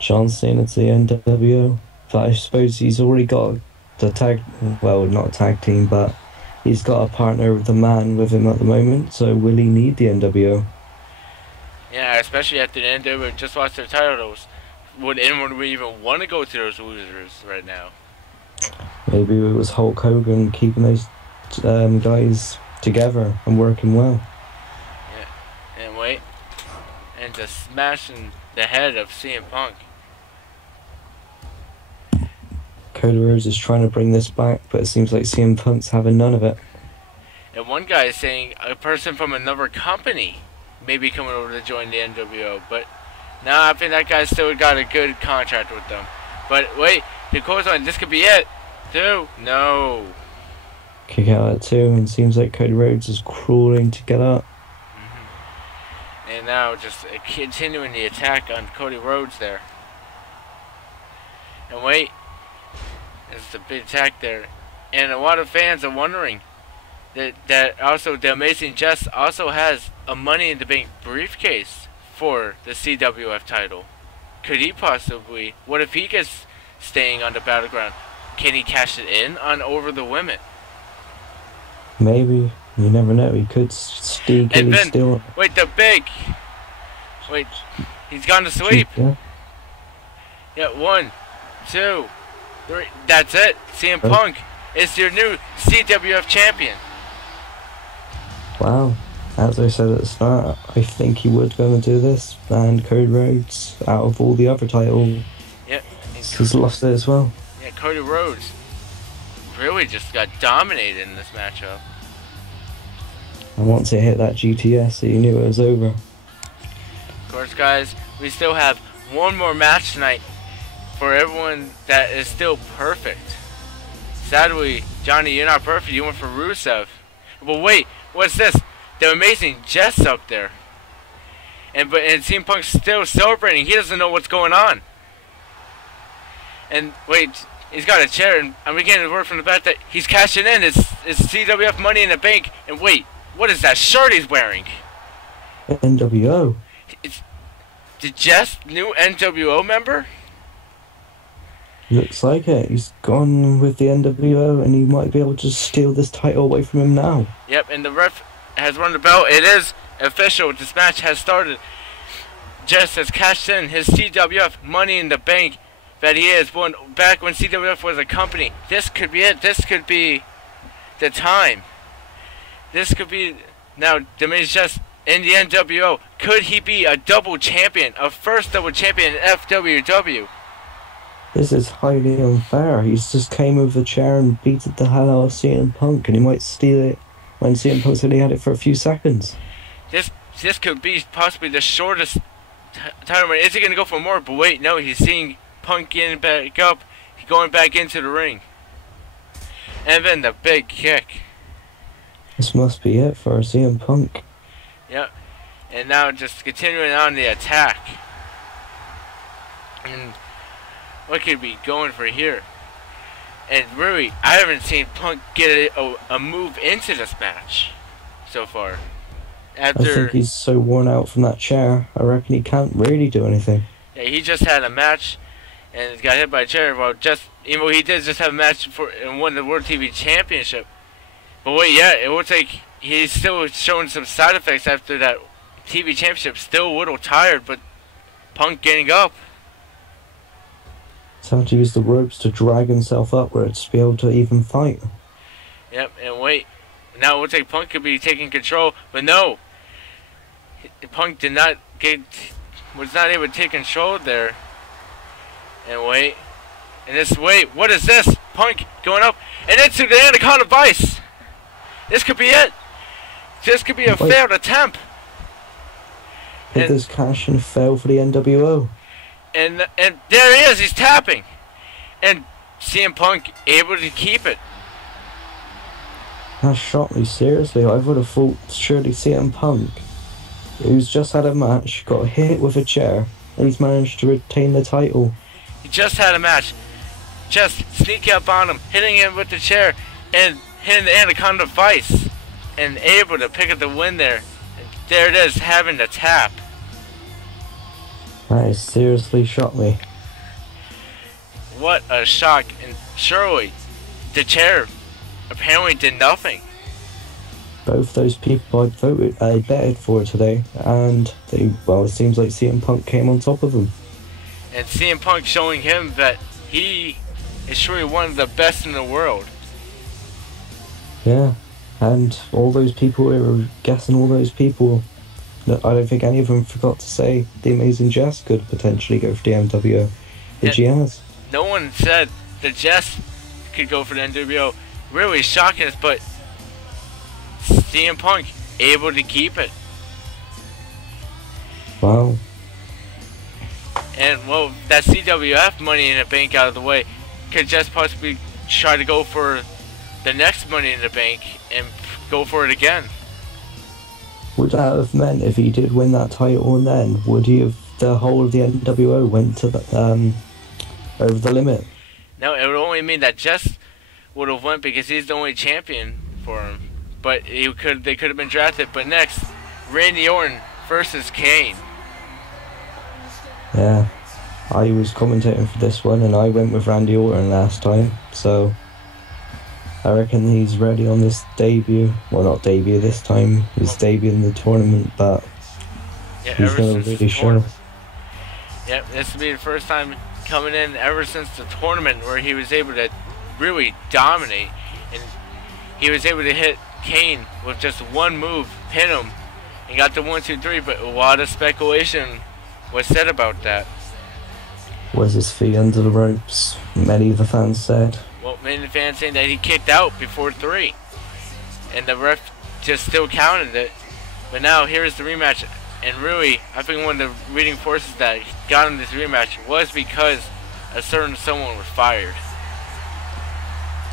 John Cena to the NWO. But I suppose he's already got the tag, well, not a tag team, but he's got a partner with the Man with him at the moment. So will he need the NWO? Yeah, especially after the NWO just lost their titles. Would anyone even want to go to those losers right now? Maybe it was Hulk Hogan keeping those guys together and working well. Yeah, and wait, and just smashing the head of CM Punk. Cody Rhodes is trying to bring this back, but it seems like CM Punk's having none of it. And one guy is saying a person from another company may be coming over to join the NWO, but nah, I think that guy's still got a good contract with them. But wait, the close on, this could be it. 2, no. Kick out at 2, and seems like Cody Rhodes is crawling to get up. And now just continuing the attack on Cody Rhodes there. And wait, there's a big attack there. And a lot of fans are wondering that also the Amazing Jess also has a Money in the Bank briefcase for the CWF title. Could he possibly, what if he gets staying on the Battleground? Can he cash it in on Over the Limit? Maybe. You never know. He could sneakily steal it. Wait, wait, he's gone to sleep. Yeah, 1, 2, 3. That's it. CM Punk is your new CWF champion. Wow. As I said at the start, I think he was going to do this, and Cody Rhodes, out of all the other titles, he's lost it as well. Yeah, Cody Rhodes really just got dominated in this matchup. And once it hit that GTS, he knew it was over. Of course, guys, we still have one more match tonight for everyone that is still perfect. Sadly, Johnny, you're not perfect. You went for Rusev. But wait, what's this? The Amazing Jess up there. And CM Punk's still celebrating. He doesn't know what's going on. And wait, he's got a chair, and I'm getting word from the back that he's cashing in his CWF Money in the Bank. And wait, what is that shirt he's wearing? NWO. It's the Jess new NWO member? Looks like it. He's gone with the NWO, and he might be able to steal this title away from him now. Yep, and the ref has run the bell. It is official. This match has started. Jess has cashed in his CWF Money in the Bank that he has won back when CWF was a company. This could be it. This could be the time. This could be Now, Dominic's just in the NWO. Could he be a double champion? A first double champion in FWW? This is highly unfair. He's just came over the chair and beat the hell out of CM Punk, and he might steal it when CM Punk's only had it for a few seconds. This could be possibly the shortest time. Is he going to go for more? But wait, no, he's seeing Punk getting back up, going back into the ring. And then the big kick. This must be it for CM Punk. Yep. And now just continuing on the attack. And what could be going for here? And really, I haven't seen Punk get a move into this match so far. I think he's so worn out from that chair, I reckon he can't really do anything. Yeah, he just had a match and got hit by a chair. Well, he did just have a match and won the World TV Championship. But wait, yeah, it looks like he's still showing some side effects after that TV Championship. Still a little tired, but Punk getting up. He's had to use the ropes to drag himself upwards to be able to even fight. Yep, and wait. Now it looks like Punk could be taking control, but no. Punk was not able to take control there. And wait. What is this? Punk going up and into the Anaconda Vice. This could be it. This could be a failed attempt. Did this cash and fail for the NWO? And there he is. He's tapping. And CM Punk able to keep it. That shocked me, seriously. I would have thought surely CM Punk, who's just had a match, got hit with a chair, and he's managed to retain the title. He just had a match. Just sneak up on him, hitting him with the chair, and hitting the Anaconda Vice, and able to pick up the win there. And there it is, having the tap. That has seriously shocked me. What a shock. And surely, the chair apparently did nothing. Both those people I betted for today, and it seems like CM Punk came on top of them. And CM Punk showing him that he is surely one of the best in the world. Yeah, and all those people who were guessing all those people, I don't think any of them forgot to say the Amazing Jess could potentially go for the NWO, which he has. No one said that Jess could go for the NWO. Really shocking us, but CM Punk able to keep it. Wow. And well, that CWF Money in the Bank out of the way, could Jess possibly try to go for the next Money in the Bank and go for it again? Would that have meant if he did win that title, and then would he have the whole of the NWO went to the over the limit? No, it would only mean that Jess would have won because he's the only champion for him. But they could have been drafted. But next, Randy Orton versus Kane. Yeah, I was commentating for this one, and I went with Randy Orton last time, so I reckon he's ready on this debut. Well, not debut this time. His debut in the tournament, but yeah, he's going to really show. Yep, this will be the first time coming in ever since the tournament where he was able to really dominate, and he was able to hit Kane with just one move, pin him, and got the 1, 2, 3. But a lot of speculation was said about that. Was his feet under the ropes? Many of the fans said. Well, many of the fans saying that he kicked out before 3, and the ref just still counted it. But now here's the rematch, and really, I think one of the leading forces that got him this rematch was because a certain someone was fired.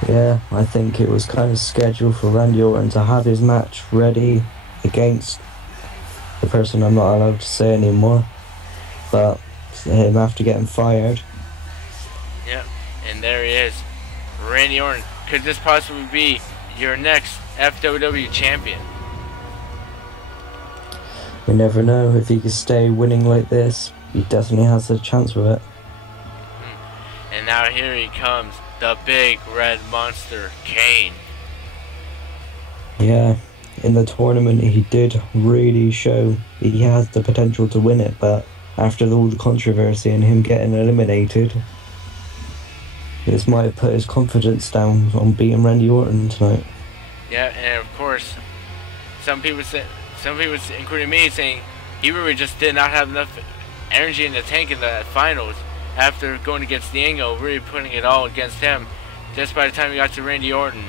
Yeah, I think it was kind of scheduled for Randy Orton to have his match ready against the person I'm not allowed to say anymore, but him after getting fired. Yep, and there he is. Randy Orton. Could this possibly be your next FWW champion? We never know. If he can stay winning like this, he definitely has a chance with it. And now here he comes, the big red monster, Kane. Yeah, in the tournament he did really show he has the potential to win it, but after all the controversy and him getting eliminated, this might have put his confidence down on beating Randy Orton tonight. Yeah, and of course, some people, including me, saying he really just did not have enough energy in the tank in the finals after going against Jango, really putting it all against him. Just by the time he got to Randy Orton,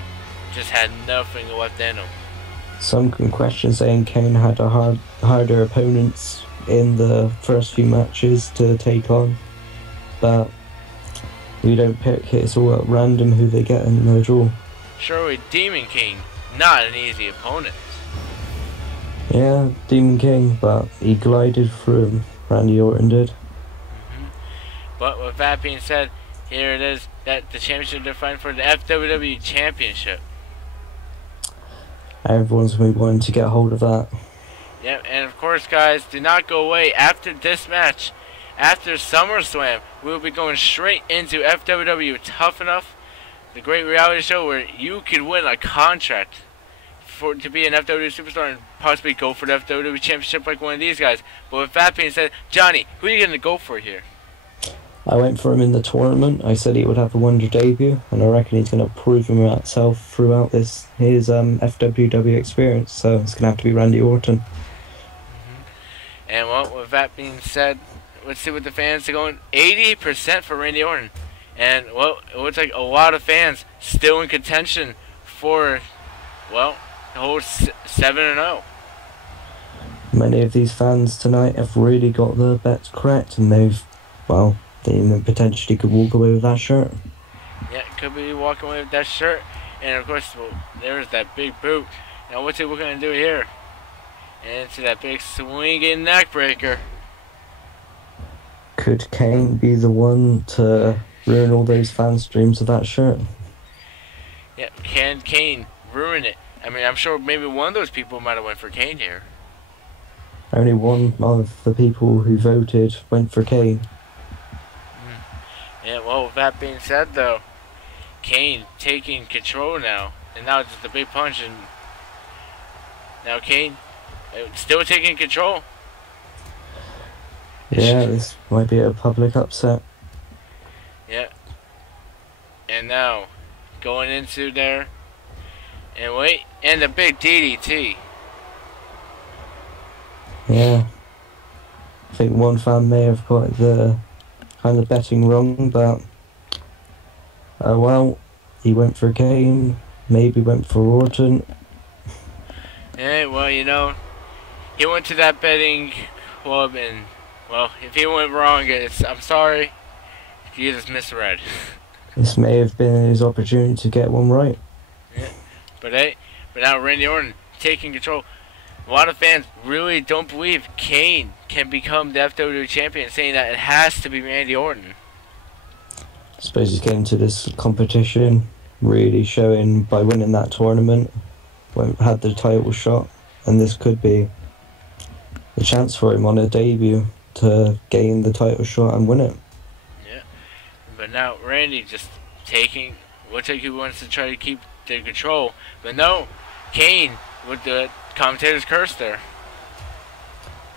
just had nothing left in him. Some can question saying Kane had a harder opponents in the first few matches to take on, but we don't pick, it's all at random who they get in the draw. Surely Demon King, not an easy opponent. Yeah, Demon King, but he glided through him, Randy Orton did. But with that being said, here it is, that the championship defined for the FWW Championship. Everyone's going to be wanting to get hold of that. Yep, and of course, guys, do not go away. After this match, after SummerSlam, we will be going straight into FWW Tough Enough, the great reality show where you could win a contract to be an FWW superstar and possibly go for the FWW Championship like one of these guys. But with that being said, Johnny, who are you going to go for here? I went for him in the tournament. I said he would have a wonder debut, and I reckon he's going to prove himself throughout his FWW experience. So it's going to have to be Randy Orton. And well, with that being said, let's see what the fans are going. 80% for Randy Orton, and well, it looks like a lot of fans still in contention for, well, the whole 7-0. Many of these fans tonight have really got the bets correct, and they've, well, they even potentially could walk away with that shirt. Yeah, could be walking away with that shirt. And of course, well, there's that big boot. Now what's it we're going to do here? And into that big swinging neck breaker. Could Kane be the one to ruin all those fans' dreams of that shirt? Yeah, can Kane ruin it? I mean, I'm sure maybe one of those people might have went for Kane here. Only one of the people who voted went for Kane. Yeah, well, with that being said, though, Kane taking control now, and now just a big punch, and now Kane still taking control. Yeah, this might be a public upset. Yeah. And now, going into there, and wait, and the big DDT. Yeah. I think one fan may have got the kind of betting wrong, but well, he went for Kane, maybe went for Orton. Yeah, well, you know, he went to that betting club, and well, if he went wrong, I'm sorry, you just misread. This may have been his opportunity to get one right. Yeah, but now Randy Orton taking control. A lot of fans really don't believe Kane can become the FWW champion, saying that it has to be Randy Orton. I suppose he's getting to this competition, really showing by winning that tournament, had the title shot, and this could be a chance for him on a debut to gain the title shot and win it. Yeah, but now Randy just taking, looks like he wants to try to keep the control, but no, Kane with the commentator's curse there.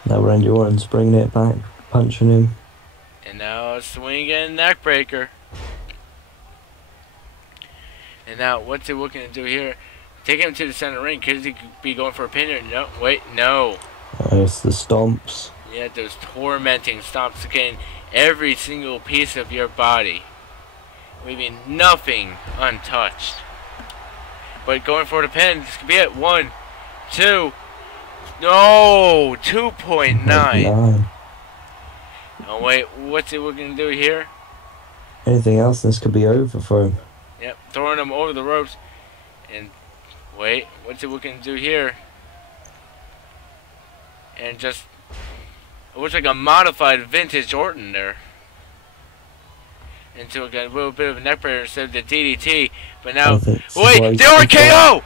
Now Randy Orton's bringing it back, punching him. And now a swinging neck breaker. And now what's he looking to do here? Take him to the center ring. Could he be going for a pin? No, wait, no. It's the stomps. Yeah, those tormenting stomps again. Every single piece of your body, leaving nothing untouched. But going for the pin, this could be it. 1, 2, no, 2.9. Oh wait, what's he looking to do here? Anything else, this could be over for him. Yep, throwing him over the ropes. And wait, what's he looking to do here? And just, it looks like a modified vintage Orton there. Into a little bit of a neck breaker instead of the DDT. But now, wait, the RKO!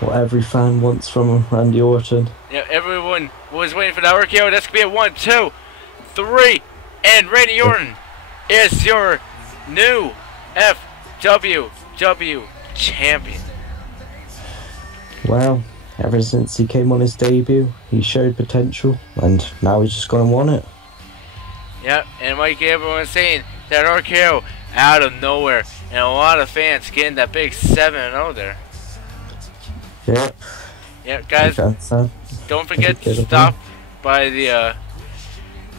What every fan wants from Randy Orton. Yeah, everyone was waiting for the RKO. That's going to be a 1, 2, 3. And Randy Orton is your new FWW champion. Well, ever since he came on his debut, he showed potential, and now he's just going to want it. Yep, and like everyone's saying, that RKO out of nowhere, and a lot of fans getting that big 7-0 there. Yeah. Yeah, guys, don't forget to stop by the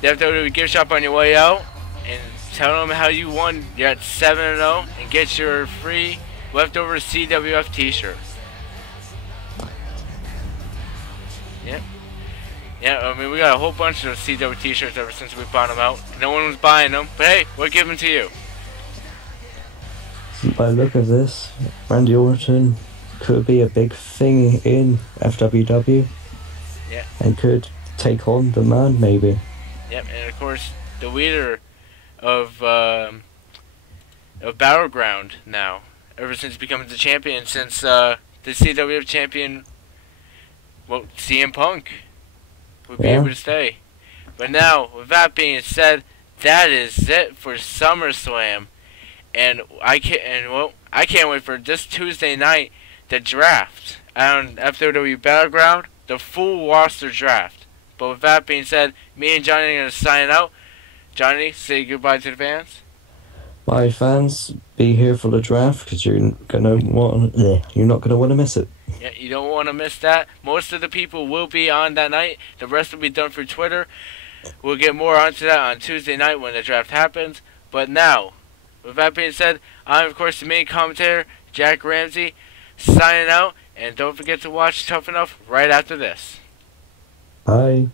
FWW gift shop on your way out and tell them how you won. You're at 7-0 and get your free leftover CWF t-shirt. Yep. Yeah, I mean, we got a whole bunch of CW t-shirts ever since we bought them out. No one was buying them, but hey, we'll give them to you. By the look of this, Randy Orton could be a big thing in FWW. Yeah. And could take on the man, maybe. Yep, and of course, the leader of Battleground now, ever since becoming the champion, since the CWF champion, well, CM Punk would be able to stay. But now, with that being said, that is it for SummerSlam, and I can't wait for this Tuesday night, the draft on FWW Battleground, the full roster draft. But with that being said, me and Johnny are going to sign out. Johnny, say goodbye to the fans. Bye, fans. Be here for the draft because you're not going to want to miss it. Yeah, you don't want to miss that. Most of the people will be on that night. The rest will be done through Twitter. We'll get more onto that on Tuesday night when the draft happens. But now, with that being said, I'm of course the main commentator, Jack Ramsey, signing out. And don't forget to watch Tough Enough right after this. Bye.